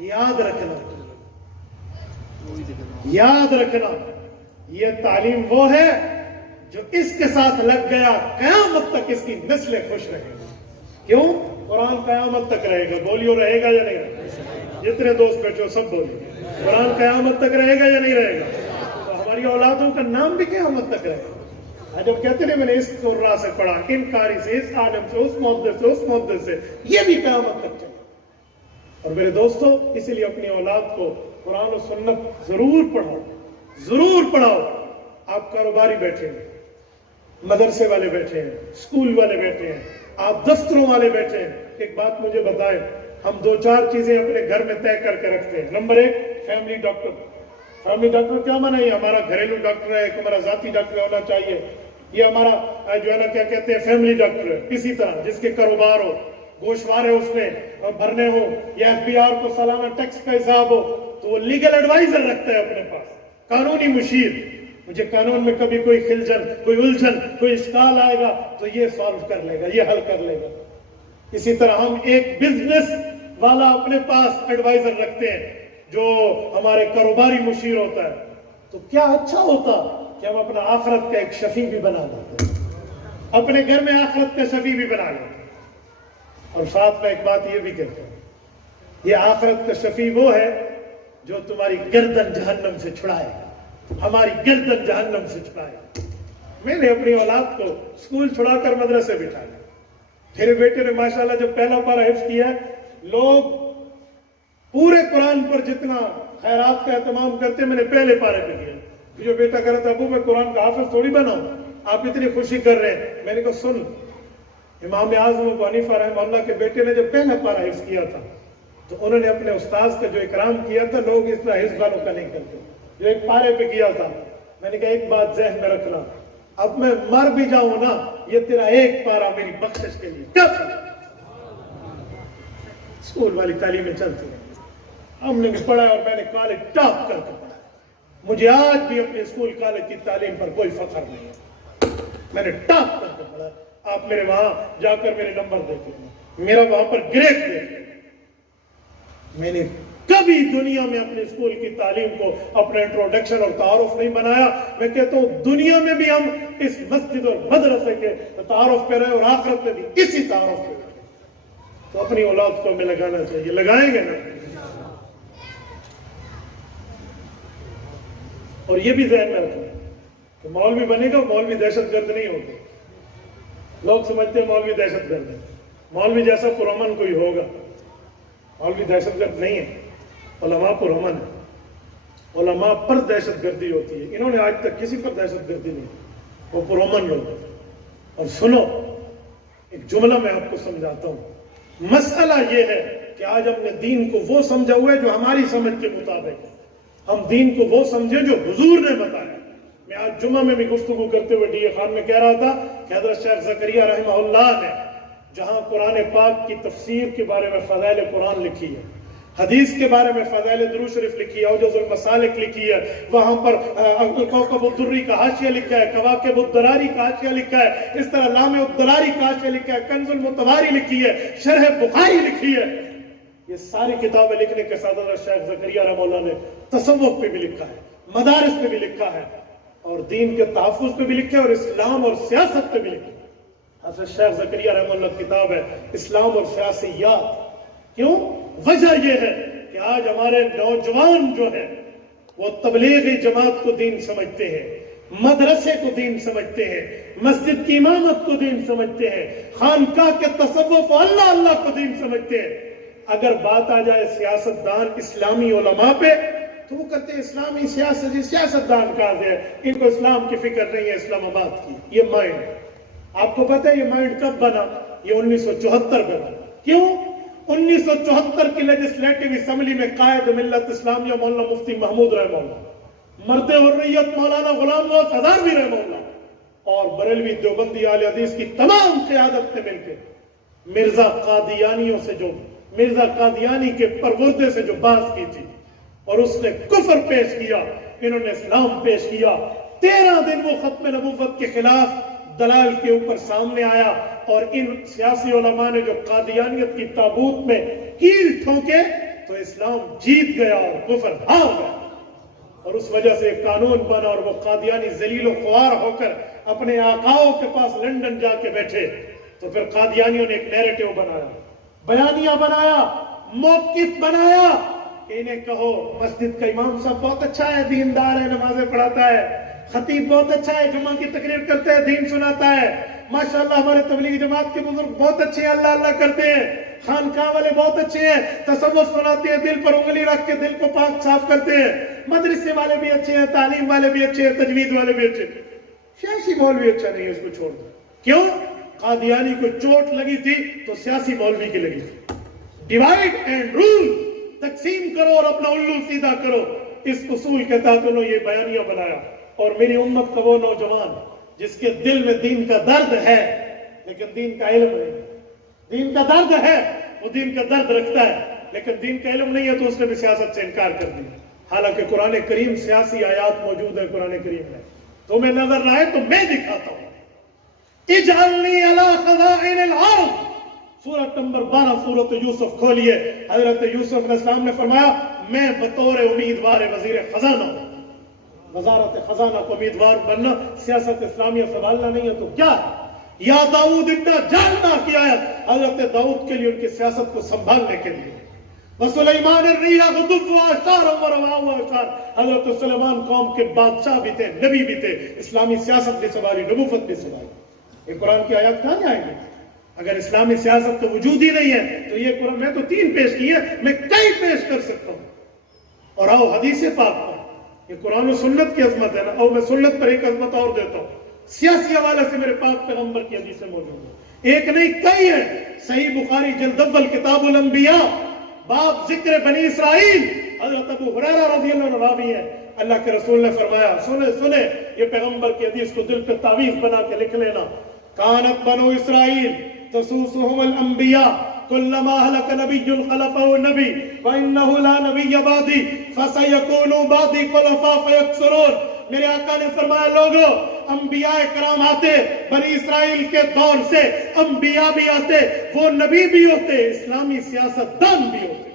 یاد رکھنا، یہ تعلیم وہ ہے جو اس کے ساتھ لگ گیا قیامت تک اس کی نسلیں خوش رہیں گی۔ کیوں؟ قرآن قیامت تک رہے گا، بولیو رہے گا یا نہیں رہے گا؟ جتنے دوست بیٹھے ہو سب بولیے، قرآن قیامت تک رہے گا یا نہیں رہے گا؟ تو ہماری اولادوں کا نام بھی قیامت تک رہے گا۔ جب کہتے ہیں میں نے اس قرآن سے پڑھا، ان قاری سے، اس عالم سے، اس محدث سے، اس محدث سے، یہ بھی قیامت تک چلے۔ اور میرے دوستو، اسی لیے اپنی اولاد کو قرآن و سنت ضرور پڑھاؤ، ضرور پڑھاؤ۔ آپ کاروباری بیٹھے ہیں، مدرسے والے بیٹھے ہیں، اسکول والے بیٹھے ہیں، آپ دفتروں والے بیٹھے ہیں، ایک بات مجھے بتائیں، ہم 2-4 چیزیں اپنے گھر میں طے کر کے رکھتے ہیں۔ Number 1 family doctor. Family doctor کیا مانا؟ یہ ہمارا گھریلو ڈاکٹر ہے، ایک ہمارا ذاتی ڈاکٹر ہونا چاہیے، یہ ہمارا جو ہے نا کیا کہتے ہیں فیملی ڈاکٹر ہے۔ اسی طرح جس کے کاروبار ہو، گوشوارے اس میں بھرنے ہو، یا FBR کو سالانہ ٹیکس کا حساب ہو، تو وہ لیگل ایڈوائزر رکھتا ہے اپنے پاس، قانونی مشیر۔ مجھے قانون میں کبھی کوئی خلجن، کوئی الجھن، کوئی اشکال آئے گا تو یہ سالو کر لے گا، یہ حل کر لے گا۔ اسی طرح ہم ایک بزنس والا اپنے پاس ایڈوائزر رکھتے ہیں جو ہمارے کاروباری مشیر ہوتا ہے، تو کیا اچھا ہوتا کہ ہم اپنا آخرت کا ایک شفیع بھی بنا لیتے ہیں، اپنے گھر میں آخرت کا شفیع بھی بنا لیتے ہیں۔ اور ساتھ میں ایک بات یہ بھی کہتا ہوں، یہ آخرت کا شفیع وہ ہے جو تمہاری گردن جہنم سے چھڑائے، ہماری گردن جہنم سے چھڑائے۔ میں نے اپنی اولاد کو اسکول چھڑا کر مدرسے بٹھایا، میرے بیٹے نے ماشاءاللہ جب پہلا پارہ حفظ کیا، لوگ پورے قرآن پر جتنا خیرات کا اہتمام کرتے میں نے پہلے پارے پہ کیا۔ جو بیٹا کہہ رہا تھا ابو میں قرآن کا حافظ تھوڑی بناؤں، آپ اتنی خوشی کر رہے ہیں۔ میں نے کہا سن، امام اعظم ابو حنیفہ رحمہ اللہ کے بیٹے نے جب پہلا پارہ حفظ کیا تھا تو انہوں نے اپنے استاذ کا جو اکرام کیا تھا، لوگ اس طرح حفظ والوں کا نہیں کرتے، جو ایک پارے پہ کیا تھا۔ میں نے کہا ایک بات ذہن میں رکھنا، اب میں مر بھی جاؤں نا، یہ تیرا ایک پارہ میری بخشش کے لیے کافی۔ اسکول والی تعلیمیں چلتی ہیں، ہم نے بھی پڑھا اور میں نے کالج ٹاپ کر کے پڑھا۔ مجھے آج بھی اپنے اسکول کالج کی تعلیم پر کوئی فخر نہیں ہے، میں نے ٹاپ کر کے پڑھا۔ آپ میرے وہاں جا کر میرے نمبر دیکھیں، میرا وہاں پر گریڈ دیکھیں۔ میں نے کبھی دنیا میں اپنے اسکول کی تعلیم کو اپنا انٹروڈکشن اور تعارف نہیں بنایا۔ میں کہتا ہوں دنیا میں بھی ہم اس مسجد اور مدرسے کے تعارف پہ رہے اور آخرت میں بھی اسی تعارف پہ رہے، تو اپنی اولاد کو ہمیں لگانا چاہیے، لگائیں گے نا؟ اور یہ بھی ذہن میں رکھیں کہ مولوی بنے گا، مولوی دہشت گرد نہیں ہوگا۔ لوگ سمجھتے ہیں مولوی دہشت گرد ہے، مولوی جیسا پرامن کوئی ہوگا، مولوی دہشت گرد نہیں ہے، علماء پرامن ہے، علماء پر دہشت گردی ہوتی ہے، انہوں نے آج تک کسی پر دہشت گردی نہیں، وہ پرامن لوگ ہیں۔ اور سنو، ایک جملہ میں آپ کو سمجھاتا ہوں۔ مسئلہ یہ ہے کہ آج ہم نے دین کو وہ سمجھا ہوا ہے جو ہماری سمجھ کے مطابق ہے، ہم دین کو وہ سمجھے جو حضور نے بتایا۔ میں آج جمعہ میں بھی گفتگو کرتے ہوئے ڈی اے خان میں کہہ رہا تھا کہ حضرت شیخ زکریا رحمہ اللہ نے جہاں قرآن پاک کی تفسیر کے بارے میں فضائل قرآن لکھی ہے، حدیث کے بارے میں فضائل درود شریف لکھی ہے، اوجز المسالک لکھی ہے، وہاں پر کوکب الدری کا حاشیہ لکھا ہے، کواکب الدراری کا حاشیہ لکھا ہے، اس طرح لام الدلاری کا حاشیہ لکھا ہے، کنز المتواری لکھی ہے، شرح بخاری لکھی ہے۔ یہ ساری کتابیں لکھنے کے ساتھ حضرت شیخ زکریا رحمہ اللہ نے تصوف پہ بھی لکھا ہے، مدارس پہ بھی لکھا ہے، اور دین کے تحفظ پہ بھی لکھا ہے، اور اسلام اور سیاست پہ بھی لکھا ہے۔ حضرت شیخ زکریا رحمہ اللہ کی کتاب ہے اسلام اور سیاسیات۔ کیوں؟ وجہ یہ ہے کہ آج ہمارے نوجوان جو ہیں وہ تبلیغی جماعت کو دین سمجھتے ہیں، مدرسے کو دین سمجھتے ہیں، مسجد کی امامت کو دین سمجھتے ہیں، خانقاہ کے تصوف و اللہ اللہ کو دین سمجھتے ہیں۔ اگر بات آ جائے سیاستدان اسلامی علماء پہ تو وہ کہتے ہیں اسلامی سیاستدان کہاں سے ہے، ان کو اسلام کی فکر نہیں ہے، اسلام آباد کی۔ یہ مائنڈ، آپ کو پتہ ہے یہ مائنڈ کب بنا؟ یہ 1974 میں بنا۔ کیوں؟ 1974 کی لیجسلیٹو اسمبلی میں قائد ملت اسلامیہ مولانا مفتی محمود رحمہ اللہ، مرد حریت مولانا غلام نواز ہزاروی رحمہ اللہ، اور بریلوی دیوبندی اہل حدیث کی تمام قیادت نے مل کے مرزا قادیانی کے پروردے سے جو بحث کی تھی، اور اس نے کفر پیش کیا، انہوں نے اسلام پیش کیا۔ 13 دن وہ ختم نبوت کے خلاف دلال کے اوپر سامنے آیا، اور ان سیاسی علماء نے جو قادیانیت کی تابوت میں کیل ٹھونکے تو اسلام جیت گیا اور کفر ہار گیا، اور اس وجہ سے ایک قانون بنا، اور وہ قادیانی ذلیل و خوار ہو کر اپنے آقاؤں کے پاس لندن جا کے بیٹھے۔ تو پھر قادیانیوں نے ایک نیریٹو بنایا، بیانیہ بنایا، موقف بنایا کہ انہیں کہو مسجد کا امام صاحب بہت اچھا ہے، دیندار ہے، نمازیں پڑھاتا ہے، خطیب بہت اچھا ہے، جمعہ کی تقریر کرتا ہے، دین سناتا ہے، ماشاءاللہ ہمارے تبلیغی جماعت کے بزرگ بہت اچھے ہیں، اللہ اللہ کرتے ہیں، خانقاہ والے بہت اچھے ہیں، تصوف سناتے ہیں، دل پر انگلی رکھ کے دل کو پاک صاف کرتے ہیں، مدرسے والے بھی اچھے ہیں، تعلیم والے بھی اچھے ہیں، تجوید والے بھی اچھے ہیں، سیاسی مولوی اچھا نہیں ہے، اس کو چھوڑ دو۔ کیوں؟ قادیانی کو چوٹ لگی تھی تو سیاسی مولوی کی لگی تھی۔ ڈیوائیڈ اینڈ رول، تقسیم کرو اور اپنا الو سیدھا کرو، اس اصول کے تحت انہوں نے یہ بیانیہ بنایا۔ اور میری امت کا وہ نوجوان جس کے دل میں دین کا درد ہے لیکن دین کا علم نہیں، دین کا درد ہے، وہ دین کا درد رکھتا ہے لیکن دین کا علم نہیں ہے، تو اس نے بھی سیاست سے انکار کر دیا۔ حالانکہ قرآن کریم سیاسی آیات موجود ہیں قرآن کریم میں، تمہیں نظر نہ آئے تو میں دکھاتا ہوں. اجعلنی علی خزائن الارض، سورۃ نمبر 12 سورۃ یوسف کھولیے. حضرت یوسف علیہ السلام نے فرمایا میں بطور امیدوار وزیر خزانہ ہوں. وزارت خزانہ کو امیدوار بننا سیاست اسلامیہ سنبھالنا نہیں ہے تو کیا ہے؟ یا داؤد انا جاننا کی آیت حضرت داؤد کے لیے ان کی سیاست کو سنبھالنے کے لیے. وسلیمان الریح غدو اشار ورواء اشار، حضرت سلیمان قوم کے بادشاہ بھی تھے، نبی بھی تھے، اسلامی سیاست بھی سنبھالی، نبوت بھی سنبھالی. یہ قرآن کی آیات کہاں جائیں گے؟ اگر اسلامی سیاست تو وجود ہی نہیں ہے تو یہ قرآن، میں تو 3 پیش کی ہے، میں کئی پیش کر سکتا ہوں. اور آؤ حدیث پاک پر، یہ قرآن و سنت کی عظمت ہے نا. اور میں سنت پر ایک عظمت اور دیتا ہوں، سیاسی حوالے سے میرے پاک پیغمبر کی حدیثیں موجود ہیں، ایک نہیں کئی ہیں. صحیح بخاری جلد اول کتاب الانبیاء باب ذکر بنی اسرائیل، حضرت ابو ہریرہ رضی اللہ عنہ راوی ہے. اللہ کے رسول نے فرمایا، سنے یہ پیغمبر کی حدیث کو دل پہ تعویذ بنا کے لکھ لینا. کانت بنو اسرائیل تسوسهم الانبیاء کلما ہلک نبی خلفہ نبی وانہ لا نبی بعدی فسیکون بعدی خلفاء فیکثرون. میرے آقا نے فرمایا لوگوں، انبیاء کرام آتے، بنی اسرائیل کے دور سے انبیاء بھی آتے، وہ نبی بھی ہوتے، اسلامی سیاست دان بھی ہوتے.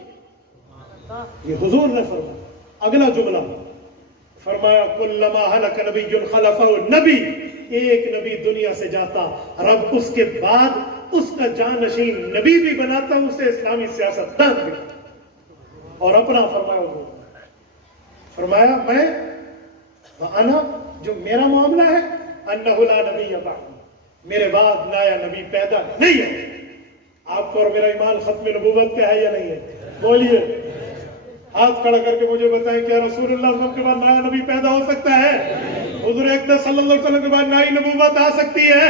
یہ حضور نے فرمایا. اگلا جملہ فرمایا کلما ہلک نبی خلفہ نبی، ایک نبی دنیا سے جاتا، رب اس کے بعد اس کا جانشین نبی بھی بناتا، اسے اسلامی سیاست دان بھی. اور اپنا فرمایا میں انا، جو میرا معاملہ ہے، انہ لا نبی بعد، میرے بعد نیا نبی پیدا نہیں ہے. آپ کو اور میرا ایمان ختم نبوت کا ہے یا نہیں ہے؟ بولیے، ہاتھ کھڑا کر کے مجھے بتائیں کیا رسول اللہ صلی اللہ علیہ وسلم کے بعد نیا نبی پیدا ہو سکتا ہے؟ حضور اقدس صلی اللہ علیہ وسلم کے بعد نئی نبوت آ سکتی ہے؟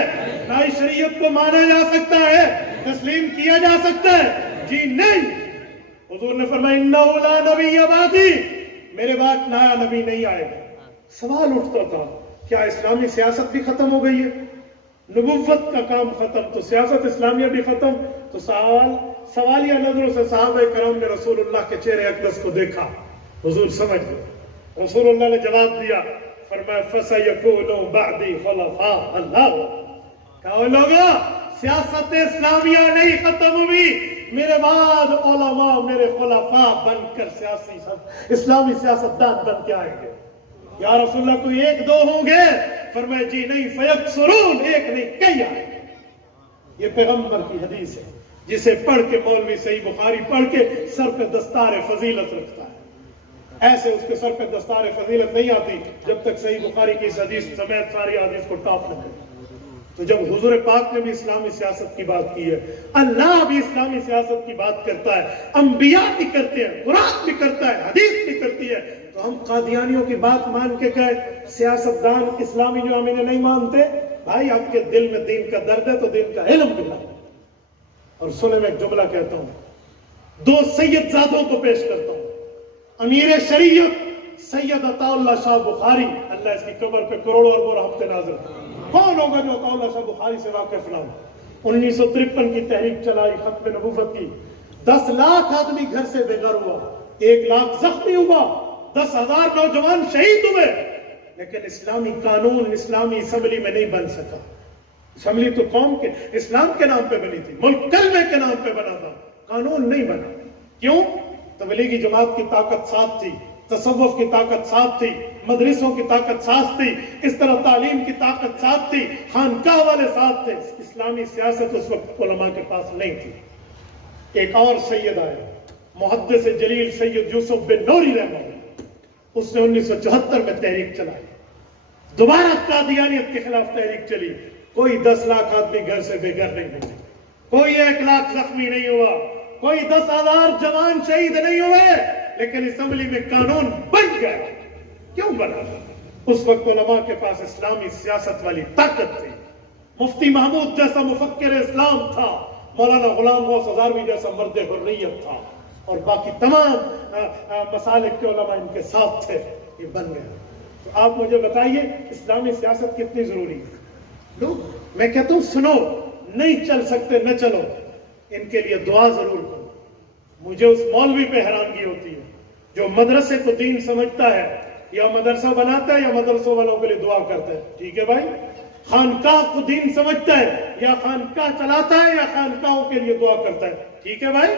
نئی شریعت کو مانا جا سکتا ہے، تسلیم کیا جا سکتا ہے؟ جی نہیں. حضور نے فرمایا انہ لا نبی بعدی، میرے بعد نیا نبی نہیں آئے گا. سوال اٹھتا تھا کیا اسلامی سیاست بھی ختم ہو گئی ہے؟ نبوت کا کام ختم تو سیاست اسلامیہ بھی ختم. تو سوالیہ نظروں سے صحابہ کرام نے رسول اللہ کے چہرے اقدس کو دیکھا. حضور سمجھ گئے. رسول اللہ نے جواب دیا، فرمایا فَسَيَكُونُ بَعْدِي خُلَفَاءَ. اللہ کہو لوگوں، سیاست اسلامیہ نہیں ختم ہوئی، میرے بعد علماء میرے خلفاء بن کر اسلامی سیاست دان بن کے آئیں گے. یا رسول اللہ کوئی 1-2 ہوں گے؟ فرمایا جی نہیں، فیکثرون، ایک نہیں کئی آئیں گے. یہ پیغمبر کی حدیث ہے جسے پڑھ کے مولوی صحیح بخاری پڑھ کے سر پہ دستار فضیلت رکھتا ہے. ایسے اس کے سر پہ دستار فضیلت نہیں آتی جب تک صحیح بخاری کی اس حدیث سمیت ساری حدیث کو ٹاپ نہ کرے. تو جب حضور پاک نے بھی اسلامی سیاست کی بات کی ہے، اللہ بھی اسلامی سیاست کی بات کرتا ہے، انبیاء بھی کرتے ہیں، قرآن بھی کرتا ہے، حدیث بھی کرتی ہے، تو ہم قادیانیوں کی بات مان کے کہے سیاست دان اسلامی جو ہم انہیں نہیں مانتے؟ بھائی آپ کے دل میں دین کا درد ہے تو دین کا علم بھی ہے. اور سنے میں ایک جملہ کہتا ہوں، 2 سید زادوں کو پیش کرتا ہوں. امیر شریعت سید عطا اللہ شاہ بخاری، اللہ اس کی قبر پہ کروڑوں اربوں رحمت نازل. کون ہوگا جو عطا اللہ شاہ بخاری سے واقف نہ ہو؟ 1953 کی تحریک چلائی ختم نبوت کی، 10 لاکھ آدمی گھر سے بے گھر ہوا، 1 لاکھ زخمی ہوا، 10,000 نوجوان شہید ہوئے، لیکن اسلامی قانون اسلامی اسمبلی میں نہیں بن سکا. اسمبلی تو قوم کے اسلام کے نام پہ بنی تھی، ملک کلمے کے نام پہ بنا تھا، قانون نہیں بنا. کیوں؟ تبلیغی جماعت کی طاقت ساتھ تھی، تصوف کی طاقت ساتھ تھی، مدرسوں کی طاقت ساتھ تھی، اس طرح تعلیم کی طاقت ساتھ تھی، خانقاہ والے ساتھ تھے. اسلامی سیاست اس وقت علماء کے پاس نہیں تھی. ایک اور سید آئے، محدث جلیل سید یوسف بن نوری رحمہ اللہ، اس نے 1974 میں تحریک چلائی، دوبارہ قادیانیت کے خلاف تحریک چلی. کوئی 10 لاکھ آدمی گھر سے بے گھر نہیں ہوئے، کوئی 1 لاکھ زخمی نہیں ہوا، کوئی 10,000 جوان شہید نہیں ہوئے، لیکن اسمبلی میں قانون بن گیا. کیوں بنا؟ اس وقت علماء کے پاس اسلامی سیاست والی طاقت تھی. مفتی محمود جیسا مفکر اسلام تھا، مولانا غلام غوث ہزاروی جیسا مرد حریت تھا، اور باقی تمام مسالک کے علماء ان کے ساتھ تھے. یہ بن گیا. تو آپ مجھے بتائیے اسلامی سیاست کتنی ضروری ہے؟ لوگ میں کہتا ہوں سنو، نہیں چل سکتے نہ چلو، ان کے لیے دعا ضرور کرو. مجھے اس مولوی پہ حیرانگی ہوتی ہے جو مدرسے کو دین سمجھتا ہے، یا مدرسہ بناتا ہے یا مدرسوں والوں کے لیے دعا کرتا ہے. ٹھیک ہے بھائی. خانقاہ کو دین سمجھتا ہے یا خانقاہ چلاتا ہے یا خانقاہوں کے لیے دعا کرتا ہے. ٹھیک ہے بھائی.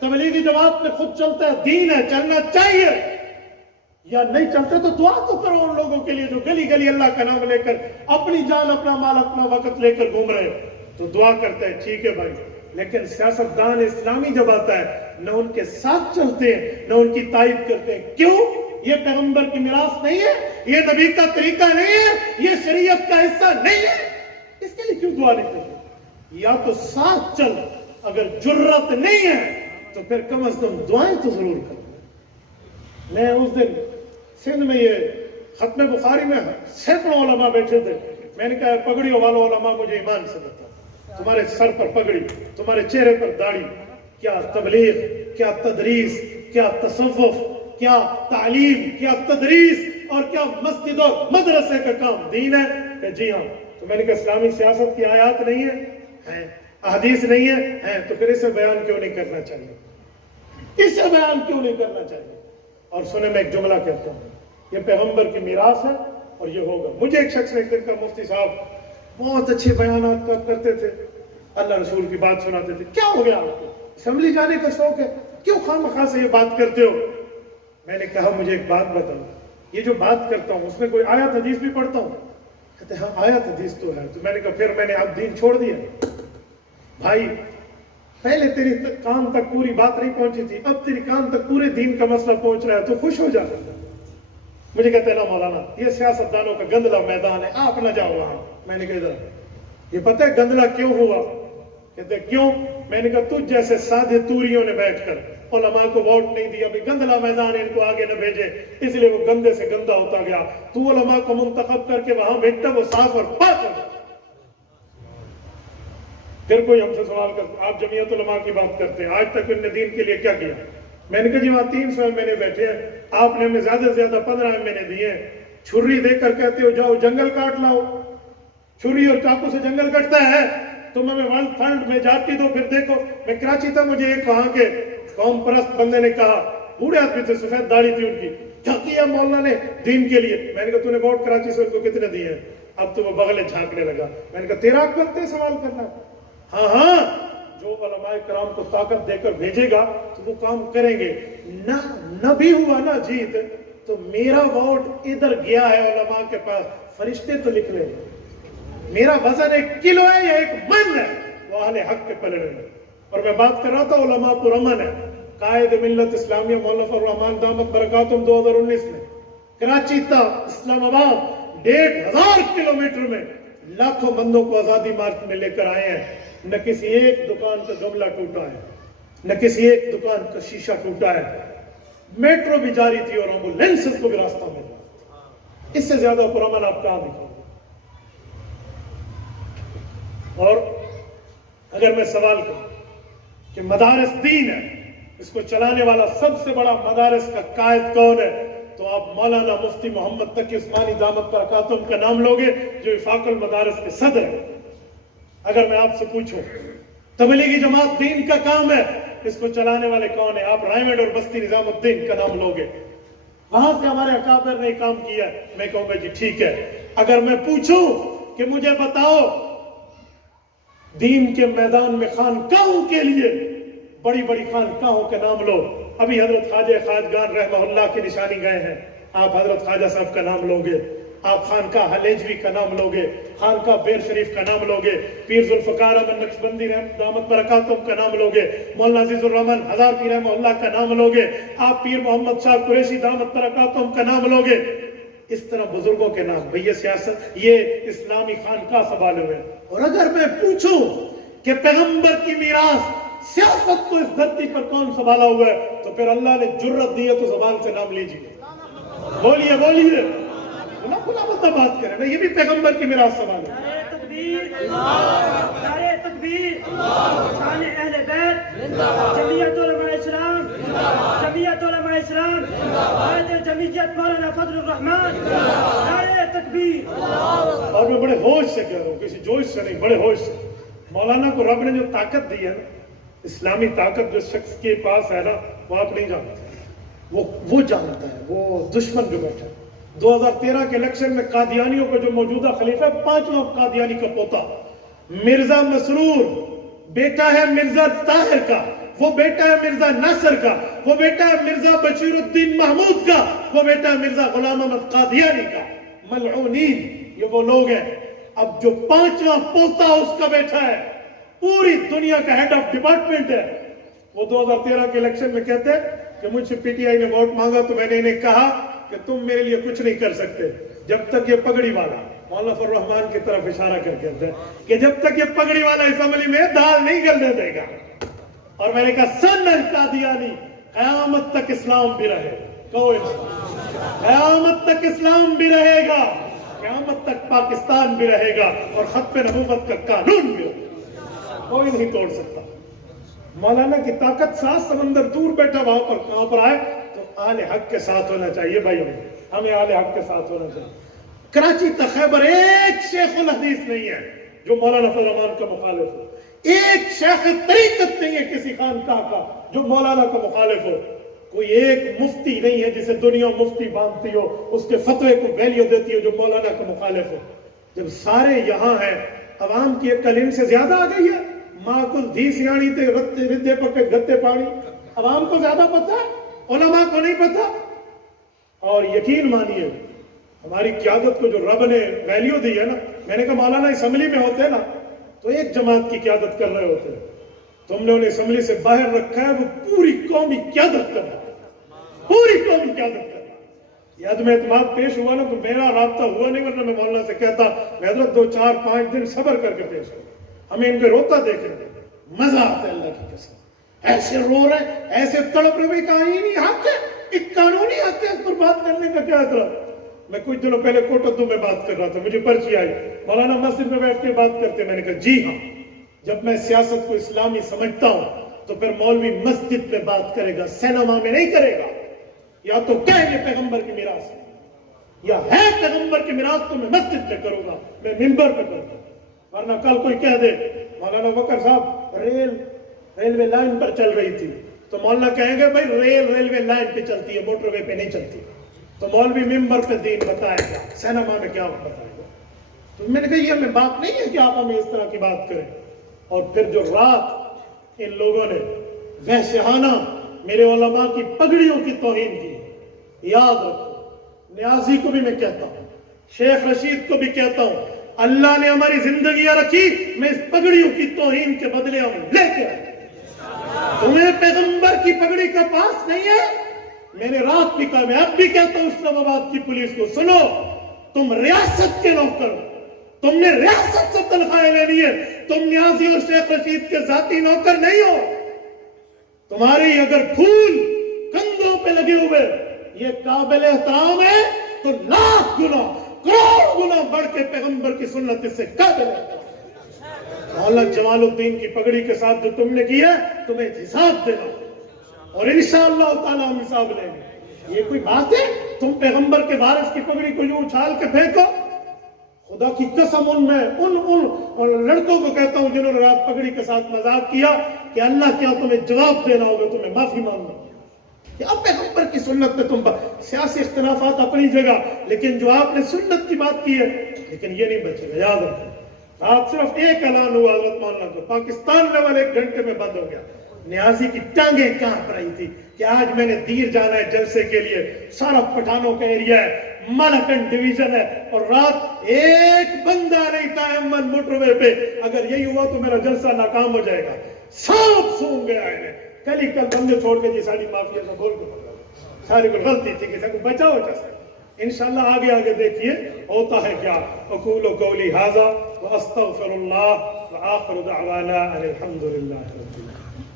تبلیغی جماعت میں خود چلتا ہے, دین ہے, چلنا چاہیے, یا نہیں چلتے تو دعا تو کرو ان لوگوں کے لیے جو گلی گلی اللہ کا نام لے کر اپنی جان, اپنا مال, اپنا وقت لے کر گھوم رہے ہیں, تو دعا کرتا ہے. ٹھیک ہے بھائی. لیکن سیاستدان اسلامی جب آتا ہے, نہ ان کے ساتھ چلتے ہیں نہ ان کی تائید کرتے ہیں. کیوں؟ یہ پیغمبر کی میراث نہیں ہے, یہ نبی کا طریقہ نہیں ہے, یہ شریعت کا حصہ نہیں ہے. اس کے لیے کیوں دعا نہیں کرتے؟ یا تو ساتھ چل, اگر جرت نہیں ہے تو پھر کم از کم دعائیں تو ضرور کر. میں اس دن سندھ میں یہ ختم بخاری میں سینکڑوں علماء بیٹھے تھے. میں نے کہا پگڑیوں والوں علماء مجھے ایمان سے بتا, تمہارے سر پر پگڑی, تمہارے چہرے پر داڑھی, کیا تبلیغ, کیا تدریس, کیا تصوف, کیا تعلیم, کیا تدریس اور کیا مسجد و مدرسے کا کام دین ہے؟ کہ جی ہاں. تو میں نے کہا اسلامی سیاست کی آیات نہیں ہے, احادیث نہیں ہے, تو پھر اسے بیان کیوں نہیں کرنا چاہیے؟ اسے بیان کیوں نہیں کرنا چاہیے؟ اور سنیں میں ایک جملہ کہتا ہوں, یہ پیغمبر کی میراث ہے اور یہ ہوگا. مجھے ایک شخص نے ایک دن کا, مفتی صاحب بہت اچھے بیانات کرتے تھے, اللہ رسول کی بات سناتے تھے. کیا ہو گیا آپ کو؟ اسمبلی جانے کا شوق ہے, کیوں خواہ سے یہ بات کرتے ہو؟ میں نے کہا مجھے ایک بات بتاؤ, یہ جو بات کرتا ہوں اس میں کوئی آیت حدیث بھی پڑھتا ہوں؟ کہتے ہاں آیت حدیث تو ہے. تو میں نے کہا پھر میں نے اب دین چھوڑ دیا. بھائی پہلے تیری کان تک پوری بات نہیں پہنچی تھی, اب تیری کان تک پورے دین کا مسئلہ پہنچ رہا ہے, تو خوش ہو جاتا. مجھے کہتے ہیں نا مولانا یہ سیاستدانوں کا گندلا میدان ہے, آپ نہ جاؤ وہاں. میں نے کہا ادھر یہ پتہ ہے گندلا کیوں ہوا؟ کہتے کیوں؟ میں نے کہا تجھ جیسے سادھے توریوں نے بیٹھ کر علماء کو ووٹ نہیں دیا, بھی گندلا میدان ہے, ان کو آگے نہ بھیجے, اس لیے وہ گندے سے گندا ہوتا گیا. تو علماء کو منتخب کر کے وہاں بھیجتا, وہ صاف اور پاک ہے. پھر کوئی ہم سے سوال کرتا آپ جمعیت علماء کی بات کرتے ہیں, آج تک ان نے دین کے لیے کیا کیا؟ میں نے کہا جی وہاں 300 MNA بیٹھے ہیں, آپ نے ہمیں زیادہ سے زیادہ 15 MNA دیے ہیں. چھری دے کر کہتے ہو جاؤ جنگل کاٹ لاؤ. چھری اور چاقو سے جنگل کٹتا ہے. تم ہمیں ورلڈ فنڈ میں جاتی دو. پھر دیکھو میں کراچی تھا, مجھے ایک وہاں کے قوم پرست بندے نے کہا, بوڑھے آدمی تھے, سفید داڑھی تھی ان کی, کیا کیا مولانا نے دین کے لیے؟ میں نے کہا تو نے ووٹ کراچی سے ان کو کتنے دیے ہیں؟ اب تو وہ بغلیں جھانکنے لگا. میں نے کہا تیرا حق بنتے سوال کرنا. ہاں ہاں, جو علماء کرام کو طاقت دے کر بھیجے گا تو وہ کام کریں گے. نہ بھی ہوا نا جیت, تو میرا ووٹ ادھر گیا ہے علماء کے پاس, فرشتے تو لکھ لیں گے. میرا وزن 1 کلو ہے یا 1 من ہے, وہ اہل حق کے پلڑے ہیں. اور میں بات کر رہا تھا علماء پر امن ہے. قائد ملت اسلامیہ مولانا الرحمان دامت برکاتہم 2019 میں کراچی تا اسلام آباد 1,500 کلومیٹر میں لاکھوں بندوں کو آزادی مارچ میں لے کر آئے ہیں. نہ کسی ایک دکان کا گملہ ٹوٹا ہے, نہ کسی ایک دکان کا شیشہ ٹوٹا ہے. میٹرو بھی جاری تھی اور ایمبولینس کو بھی راستہ ملا. اس سے زیادہ پرامن آپ کہاں دکھاؤ گے؟ اور اگر میں سوال کروں کہ مدارس دین ہے, اس کو چلانے والا سب سے بڑا مدارس کا قائد کون ہے, تو آپ مولانا مفتی محمد تقی عثمانی دامت برکاتہم کا نام لوگے, جو وفاق المدارس کے صدر ہیں. اگر میں آپ سے پوچھوں تبلیغی جماعت دین کا کام ہے, اس کو چلانے والے کون ہیں, آپ رائمنڈ اور بستی نظام الدین کا نام لوگے. وہاں سے ہمارے اکابر نے کام کیا, میں کہوں گا جی ٹھیک ہے. اگر میں پوچھوں کہ مجھے بتاؤ دین کے میدان میں خانقاہوں کے لیے بڑی بڑی خانقاہوں کے نام لو. ابھی حضرت خواجہ خواجگان رحمہ اللہ کی نشانی گئے ہیں, آپ حضرت خواجہ صاحب کا نام لوگے, آپ خانقاہ حلیجوی کا نام لوگے, خانقاہ بیر شریف کا نام لوگے, پیر ذوالفقار احمد نقشبندی دامت برکاتہم کا نام لوگے, مولانا عزیز الرحمن ہزار پیر رحمہ اللہ کا نام لوگے, آپ پیر محمد شاہ قریشی دامت برکاتہم کا نام لوگے. اس طرح بزرگوں کے نام. بھئی یہ سیاست, یہ اسلامی خانقاہ سنبھالے ہوئے. اور اگر میں پوچھوں کہ پیغمبر کی میراث سیاست کو اس دھرتی پر کون سنبھالا ہوا ہے, تو پھر اللہ نے جرت دی ہے تو زبان سے نام لیجیے. بولیے بولیے, کھلا مطلب بات کریں نا, یہ بھی پیغمبر کی میراث سنبھالے. نعرہ تکبیر, نعرہ تکبیر, شان اہل بیت, جمعیت علماء اسلام, جمعیت علماء اسلام, قائد جمعیت مولانا فضل الرحمان, نعرہ تکبیر. اور میں بڑے ہوش سے کہہ رہا ہوں, کسی جوش سے نہیں, بڑے ہوش سے. مولانا کو رب نے جو طاقت دی ہے نا, اسلامی طاقت جو شخص کے پاس ہے نا, وہ آپ نہیں جانتے, وہ جانتا ہے, وہ دشمن جو بیٹھا ہے. 2013 کے الیکشن میں قادیانیوں کا جو موجودہ خلیفہ ہے 5واں قادیانی کا پوتا مرزا مسرور بیٹا ہے مرزا طاہر کا، وہ بیٹا ہے مرزا ناصر کا، وہ بیٹا ہے مرزا بشیر الدین محمود کا، وہ بیٹا ہے مرزا غلام احمد قادیانی کا۔ ملعونین، یہ وہ لوگ ہیں۔ اب جو 5واں پوتا اس کا بیٹا ہے، پوری دنیا کا ہیڈ آف ڈپارٹمنٹ ہے، وہ 2013 کے الیکشن میں کہتے ہیں کہ مجھ سے پی ٹی آئی نے ووٹ مانگا تو میں نے انہیں کہا کہ تم میرے لیے کچھ نہیں کر سکتے جب تک یہ پگڑی والا، مولانا فضل الرحمان کی طرف اشارہ کر کے کہ جب تک یہ پگڑی والا اسمبلی میں دال نہیں گلنے دے گا۔ اور میں نے کہا سن القادیانی، قیامت تک اسلام بھی رہے گا، قیامت تک اسلام بھی رہے گا، قیامت تک پاکستان بھی رہے گا، اور ختم نبوت کا قانون بھی ہوگا، کوئی نہیں توڑ سکتا۔ مولانا کی طاقت 7 سمندر دور بیٹھا وہاں پر آئے تو آل حق کے ساتھ ہونا چاہیے بھائی، ہمیں آل حق کے ساتھ ہونا چاہیے۔ کراچی تا خیبر ایک شیخ الحدیث نہیں ہے جو مولانا فضل الرحمان کا مخالف ہو، ایک شیخ طریقت نہیں ہے کسی خانقاہ کا جو مولانا کا مخالف ہو، کوئی ایک مفتی نہیں ہے جسے دنیا مفتی باندھتی ہو، اس کے فتوے کو ویلیو دیتی ہو جو مولانا کا مخالف ہو۔ جب سارے یہاں ہیں، عوام کی عقل ان سے زیادہ آ گئی ہے، ماں کو دھی سیانی تے ردے پکے گتے پانی، عوام کو زیادہ پتا ہے، علماء کو نہیں پتا۔ اور یقین مانیے ہماری قیادت کو جو رب نے ویلیو دی ہے نا، میں نے کہا مولانا اسمبلی میں ہوتے نا تو ایک جماعت کی قیادت کر رہے ہوتے، تم نے انہیں اسمبلی سے باہر رکھا ہے، وہ پوری قومی قیادت کر رہا ہے، پوری قومی قیادت کر رہا ہے۔ یہ عدم اعتماد پیش ہوا نا تو میرا رابطہ ہوا نہیں، ورنہ میں مولانا سے کہتا میں حضرت 2 4 5 دن صبر کر کے پیش ہوں، ہمیں ان پہ روتا دیکھ رہے ہیں، مزہ آتا ہے اللہ کی قسم، ایسے رو رہے ایسے تڑپ رہے، کہا ہی نہیں حق ہے، ایک قانونی حق ہے، اس پر بات کرنے کا کیا اعتراض۔ میں کچھ دنوں پہلے کوٹدو میں بات کر رہا تھا، مجھے پرچی آئی، مولانا مسجد میں بیٹھ کے بات کرتے، میں نے کہا جی ہاں، جب میں سیاست کو اسلامی سمجھتا ہوں تو پھر مولوی مسجد میں بات کرے گا، سینما میں نہیں کرے گا، یا تو کہیں یہ پیغمبر کی میراث ہے، یا ہے پیغمبر کی میراث تو میں مسجد میں کروں گا، میں منبر پہ کروں گا، ورنہ کل کوئی کہہ دے مولانا بکر صاحب ریلوے لائن پر چل رہی تھی تو مولانا کہیں گے بھائی ریلوے لائن پہ چلتی ہے، موٹر وے پہ نہیں چلتی، تو مولوی ممبر پہ دین بتائے گا، سینما میں کیا بتائے گا۔ تو میں نے کہا یہ ہمیں بات نہیں ہے کہ آپ ہمیں اس طرح کی بات کریں۔ اور پھر جو رات ان لوگوں نے وحشیانہ میرے علماء کی پگڑیوں کی توہین کی، یاد رکھو، نیازی کو بھی میں کہتا ہوں، شیخ رشید کو بھی کہتا ہوں، اللہ نے ہماری زندگیاں رکھی، میں اس پگڑیوں کی توہین کے بدلے ہم لے کے آئے۔ تمہیں پیغمبر کی پگڑی کا پاس نہیں ہے؟ میں نے رات بھی کہا، میں اب بھی کہتا ہوں اسلام آباد کی پولیس کو، سنو، تم ریاست کے نوکر، تم نے ریاست سے تنخواہیں لینی ہے، تم نیازی اور شیخ رشید کے ذاتی نوکر نہیں ہو۔ تمہاری اگر پھول کندھوں پہ لگے ہوئے یہ قابل احترام ہے تو 1,00,000 گنا کروڑ گنا بڑھ کے پیغمبر کی سنت اس سے قابل ہے۔ مولانا جمال الدین کی پگڑی کے ساتھ جو تم نے کیا تمہیں حساب دینا، اور انشاءاللہ تعالیٰ ہم حساب لیں گے۔ یہ کوئی بات ہے تم پیغمبر کے وارث کی پگڑی کو یوں اچھال کے پھینکو؟ خدا کی قسم ان لڑکوں کو کہتا ہوں جنہوں نے رات پگڑی کے ساتھ مذاق کیا کہ اللہ کیا تمہیں جواب دینا ہوگا، تمہیں معافی مانگنا کہ اب پیغمبر کی سنت میں تم سیاسی اختلافات اپنی جگہ، لیکن جو آپ نے سنت کی بات کی ہے، لیکن یہ نہیں بچے گا، یاد رکھیں۔ رات صرف ایک اعلان ہوا حضرت مولانا کو، پاکستان لیول 1 گھنٹے میں بند ہو گیا، نیازی کی ٹانگیں کانپ رہی تھی کہ آج میں نے دیر جانا ہے جلسے کے لیے، سارا پٹھانوں کا ایریا ہے، مالکن ڈویژن ہے، اور رات ایک بندہ نہیں تھا احمد موٹر وے پہ، اگر یہی ہوا تو میرا جلسہ ناکام ہو جائے گا۔ سانپ سونگ گیا ہے، کل بندے چھوڑ کے جی ساری معافی سے بول کے ساری کوئی غلطی تھی، کسی کو بچاؤ جیسے انشاءاللہ آگے دیکھیے ہوتا ہے کیا۔ اقول قولی ھذا واستغفر اللہ وآخر دعوانا ان الحمد للہ رب العالمین۔